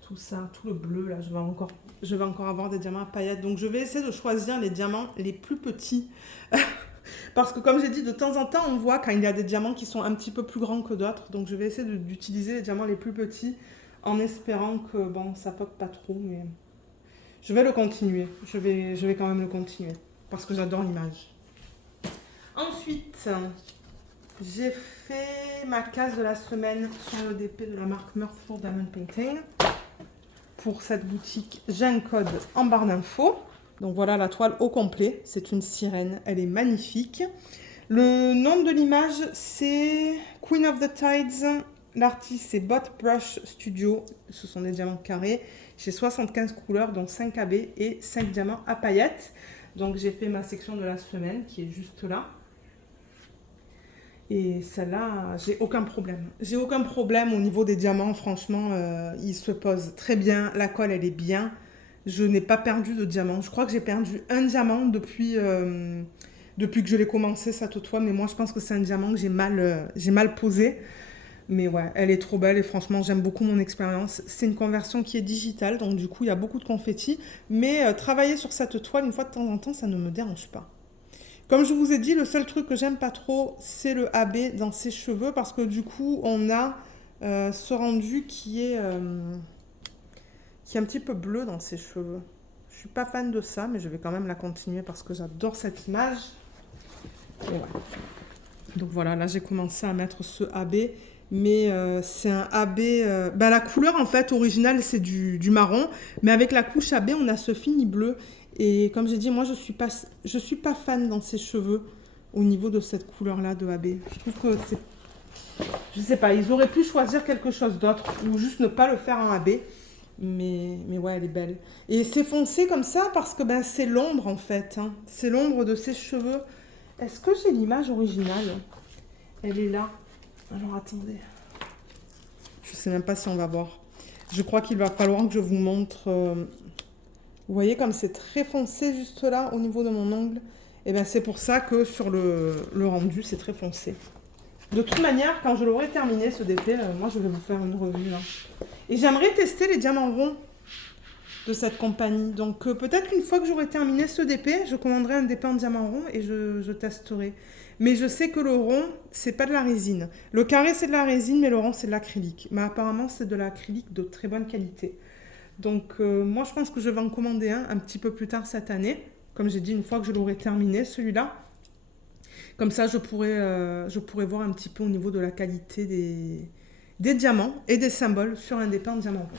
tout ça, tout le bleu là, je vais encore avoir des diamants à paillettes. Donc je vais essayer de choisir les diamants les plus petits. Parce que comme j'ai dit, de temps en temps, on voit quand il y a des diamants qui sont un petit peu plus grands que d'autres. Donc je vais essayer d'utiliser les diamants les plus petits en espérant que bon, ça pop pas trop. Mais Je vais le continuer. Je vais quand même le continuer. Parce que j'adore l'image. Ensuite, j'ai fait ma case de la semaine sur le DP de la marque Murphy Diamond Painting. Pour cette boutique, j'ai un code en barre d'infos. Donc voilà la toile au complet. C'est une sirène. Elle est magnifique. Le nom de l'image, c'est Queen of the Tides. L'artiste, c'est Bot Brush Studio. Ce sont des diamants carrés. J'ai 75 couleurs, donc 5 AB et 5 diamants à paillettes. Donc j'ai fait ma section de la semaine qui est juste là. Et celle-là, j'ai aucun problème. J'ai aucun problème au niveau des diamants. Franchement, ils se posent très bien. La colle, elle est bien. Je n'ai pas perdu de diamant. Je crois que j'ai perdu un diamant depuis que je l'ai commencé, cette toile. Mais moi, je pense que c'est un diamant que j'ai mal posé. Mais ouais, elle est trop belle et franchement, j'aime beaucoup mon expérience. C'est une conversion qui est digitale, donc du coup, il y a beaucoup de confettis. Mais travailler sur cette toile, une fois de temps en temps, ça ne me dérange pas. Comme je vous ai dit, le seul truc que j'aime pas trop, c'est le AB dans ses cheveux parce que du coup, on a ce rendu qui est un petit peu bleu dans ses cheveux. Je suis pas fan de ça, mais je vais quand même la continuer parce que j'adore cette image. Et ouais. Donc voilà, là j'ai commencé à mettre ce AB, mais c'est un AB... la couleur en fait originale c'est du marron, mais avec la couche AB on a ce fini bleu. Et comme j'ai dit, moi, je suis pas fan dans ses cheveux au niveau de cette couleur-là de AB. Je trouve que c'est... Je sais pas, ils auraient pu choisir quelque chose d'autre ou juste ne pas le faire en AB. Mais ouais, elle est belle. Et c'est foncé comme ça parce que c'est l'ombre, en fait. Hein. C'est l'ombre de ses cheveux. Est-ce que j'ai l'image originale? Elle est là. Alors, attendez. Je sais même pas si on va voir. Je crois qu'il va falloir que je vous montre... Vous voyez comme c'est très foncé juste là au niveau de mon ongle. Et bien c'est pour ça que sur le rendu c'est très foncé. De toute manière, quand je l'aurai terminé ce DP, moi je vais vous faire une revue. Là. Et j'aimerais tester les diamants ronds de cette compagnie. Donc peut-être qu'une fois que j'aurai terminé ce DP, je commanderai un DP en diamant rond et je testerai. Mais je sais que le rond, c'est pas de la résine. Le carré c'est de la résine, mais le rond c'est de l'acrylique. Mais apparemment c'est de l'acrylique de très bonne qualité. Donc moi je pense que je vais en commander un petit peu plus tard cette année. Comme j'ai dit, une fois que je l'aurai terminé celui-là. Comme ça je pourrais voir un petit peu au niveau de la qualité des diamants et des symboles sur un DP en diamant rond.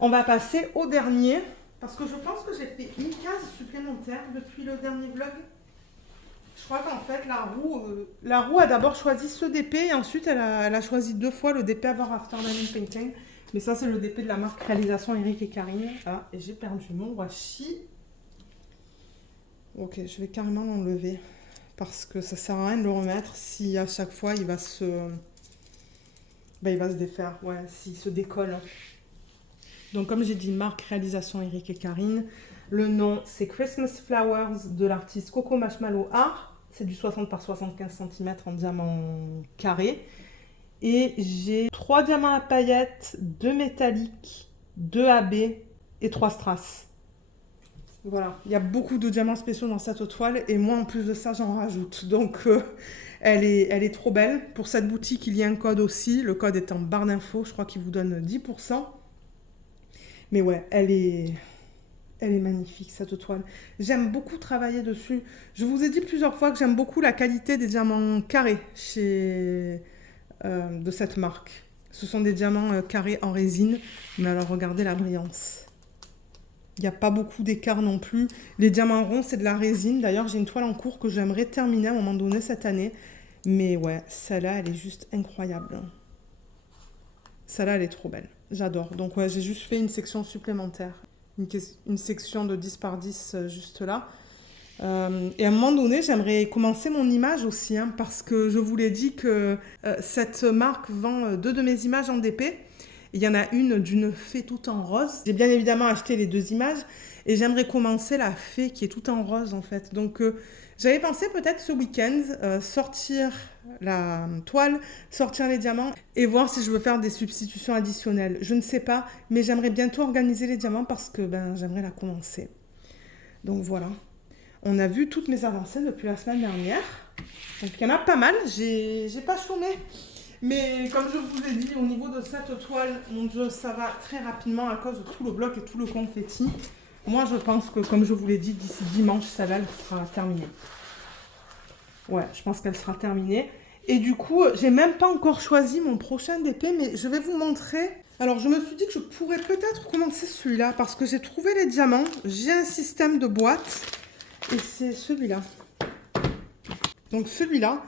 On va passer au dernier. Parce que je pense que j'ai fait une case supplémentaire depuis le dernier vlog. Je crois qu'en fait la roue a d'abord choisi ce DP et ensuite elle a choisi 2 fois le DP Ever After Diamond Painting. Mais ça, c'est le DP de la marque Réalisation Eric et Karine. Ah, et j'ai perdu mon washi. Ok, je vais carrément l'enlever. Parce que ça sert à rien de le remettre si à chaque fois, il va se défaire. Ouais, s'il se décolle. Donc, comme j'ai dit, marque Réalisation Eric et Karine. Le nom, c'est Christmas Flowers de l'artiste Coco Marshmallow Art. C'est du 60 par 75 cm en diamant carré. Et j'ai 3 diamants à paillettes, 2 métalliques, 2 AB et 3 strass. Voilà, il y a beaucoup de diamants spéciaux dans cette toile et moi en plus de ça j'en rajoute. Donc elle est trop belle. Pour cette boutique il y a un code aussi, le code est en barre d'infos, je crois qu'il vous donne 10%. Mais ouais, elle est magnifique cette toile. J'aime beaucoup travailler dessus. Je vous ai dit plusieurs fois que j'aime beaucoup la qualité des diamants carrés de cette marque. Ce sont des diamants carrés en résine, mais alors regardez la brillance. Il n'y a pas beaucoup d'écart non plus. Les diamants ronds, c'est de la résine. D'ailleurs, j'ai une toile en cours que j'aimerais terminer à un moment donné cette année. Mais ouais, celle-là, elle est juste incroyable. Celle-là, elle est trop belle. J'adore. Donc ouais, j'ai juste fait une section supplémentaire. Une section de 10 par 10 juste là. Et à un moment donné, j'aimerais commencer mon image aussi, hein, parce que je vous l'ai dit que cette marque vend 2 de mes images en DP. Il y en a une d'une fée toute en rose. J'ai bien évidemment acheté les 2 images et j'aimerais commencer la fée qui est toute en rose en fait. Donc j'avais pensé peut-être ce week-end sortir la toile, sortir les diamants et voir si je veux faire des substitutions additionnelles. Je ne sais pas, mais j'aimerais bientôt organiser les diamants parce que j'aimerais la commencer. Donc voilà. On a vu toutes mes avancées depuis la semaine dernière. Donc il y en a pas mal, j'ai pas chômé. Mais comme je vous ai dit, au niveau de cette toile, mon Dieu, ça va très rapidement à cause de tout le bloc et tout le confetti. Moi, je pense que, comme je vous l'ai dit, d'ici dimanche, celle-là, elle sera terminée. Ouais, je pense qu'elle sera terminée. Et du coup, j'ai même pas encore choisi mon prochain DP, mais je vais vous montrer. Alors, je me suis dit que je pourrais peut-être commencer celui-là, parce que j'ai trouvé les diamants. J'ai un système de boîte, et c'est celui-là. Donc, celui-là.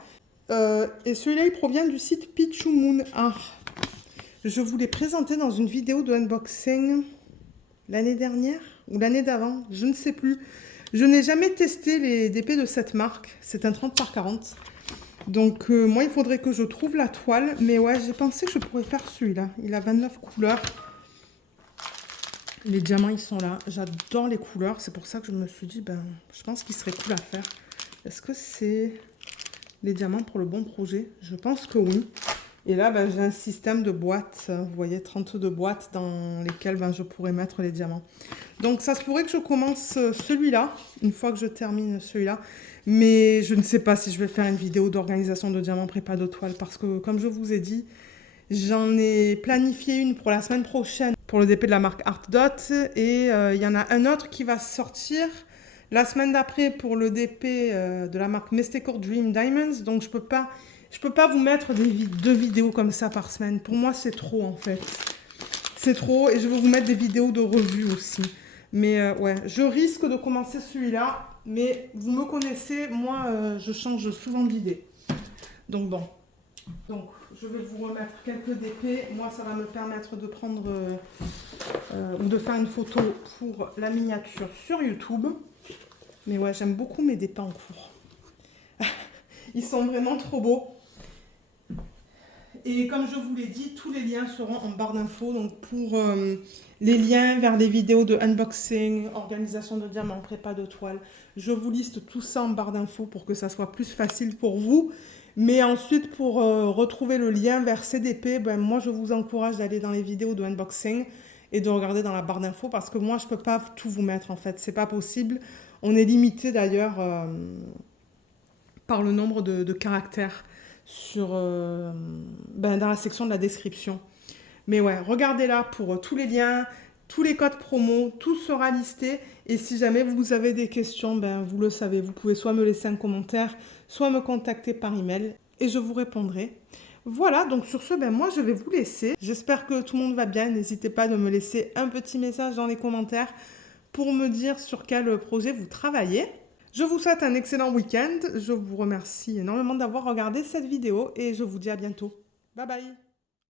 Et celui-là, il provient du site Pichu Moon Art. Je vous l'ai présenté dans une vidéo de unboxing l'année dernière ou l'année d'avant, je ne sais plus. Je n'ai jamais testé les DP de cette marque. C'est un 30 par 40. Donc moi, il faudrait que je trouve la toile. Mais ouais, j'ai pensé que je pourrais faire celui-là. Il a 29 couleurs. Les diamants, ils sont là. J'adore les couleurs. C'est pour ça que je me suis dit, ben, je pense qu'il serait cool à faire. Est-ce que c'est les diamants pour le bon projet? Je pense que oui. Et là, ben, j'ai un système de boîtes. Vous voyez, 32 boîtes dans lesquelles ben, je pourrais mettre les diamants. Donc, ça se pourrait que je commence celui-là, une fois que je termine celui-là. Mais je ne sais pas si je vais faire une vidéo d'organisation de diamants prépa de toile. Parce que, comme je vous ai dit, j'en ai planifié une pour la semaine prochaine pour le DP de la marque Art Dot. Et il y en a un autre qui va sortir la semaine d'après pour le DP de la marque Mystical Dream Diamonds. Donc, je peux pas vous mettre deux vidéos comme ça par semaine. Pour moi, c'est trop en fait. C'est trop et je vais vous mettre des vidéos de revue aussi. Mais ouais, je risque de commencer celui-là. Mais vous me connaissez, moi, je change souvent d'idée. Donc bon. Donc, je vais vous remettre quelques DP. Moi, ça va me permettre de prendre ou de faire une photo pour la miniature sur YouTube. Mais ouais, j'aime beaucoup mes DP en cours. Ils sont vraiment trop beaux. Et comme je vous l'ai dit, tous les liens seront en barre d'infos. Donc pour les liens vers les vidéos de unboxing, organisation de diamants, prépa de toile, je vous liste tout ça en barre d'infos pour que ça soit plus facile pour vous. Mais ensuite, pour retrouver le lien vers CDP, ben, moi je vous encourage d'aller dans les vidéos de unboxing et de regarder dans la barre d'infos parce que moi je ne peux pas tout vous mettre en fait. C'est pas possible. On est limité d'ailleurs par le nombre de caractères sur, dans la section de la description. Mais ouais, regardez là pour tous les liens, tous les codes promo, tout sera listé. Et si jamais vous avez des questions, ben, vous le savez, vous pouvez soit me laisser un commentaire, soit me contacter par email et je vous répondrai. Voilà, donc sur ce, ben, moi je vais vous laisser. J'espère que tout le monde va bien. N'hésitez pas de me laisser un petit message dans les commentaires pour me dire sur quel projet vous travaillez. Je vous souhaite un excellent week-end. Je vous remercie énormément d'avoir regardé cette vidéo et je vous dis à bientôt. Bye bye!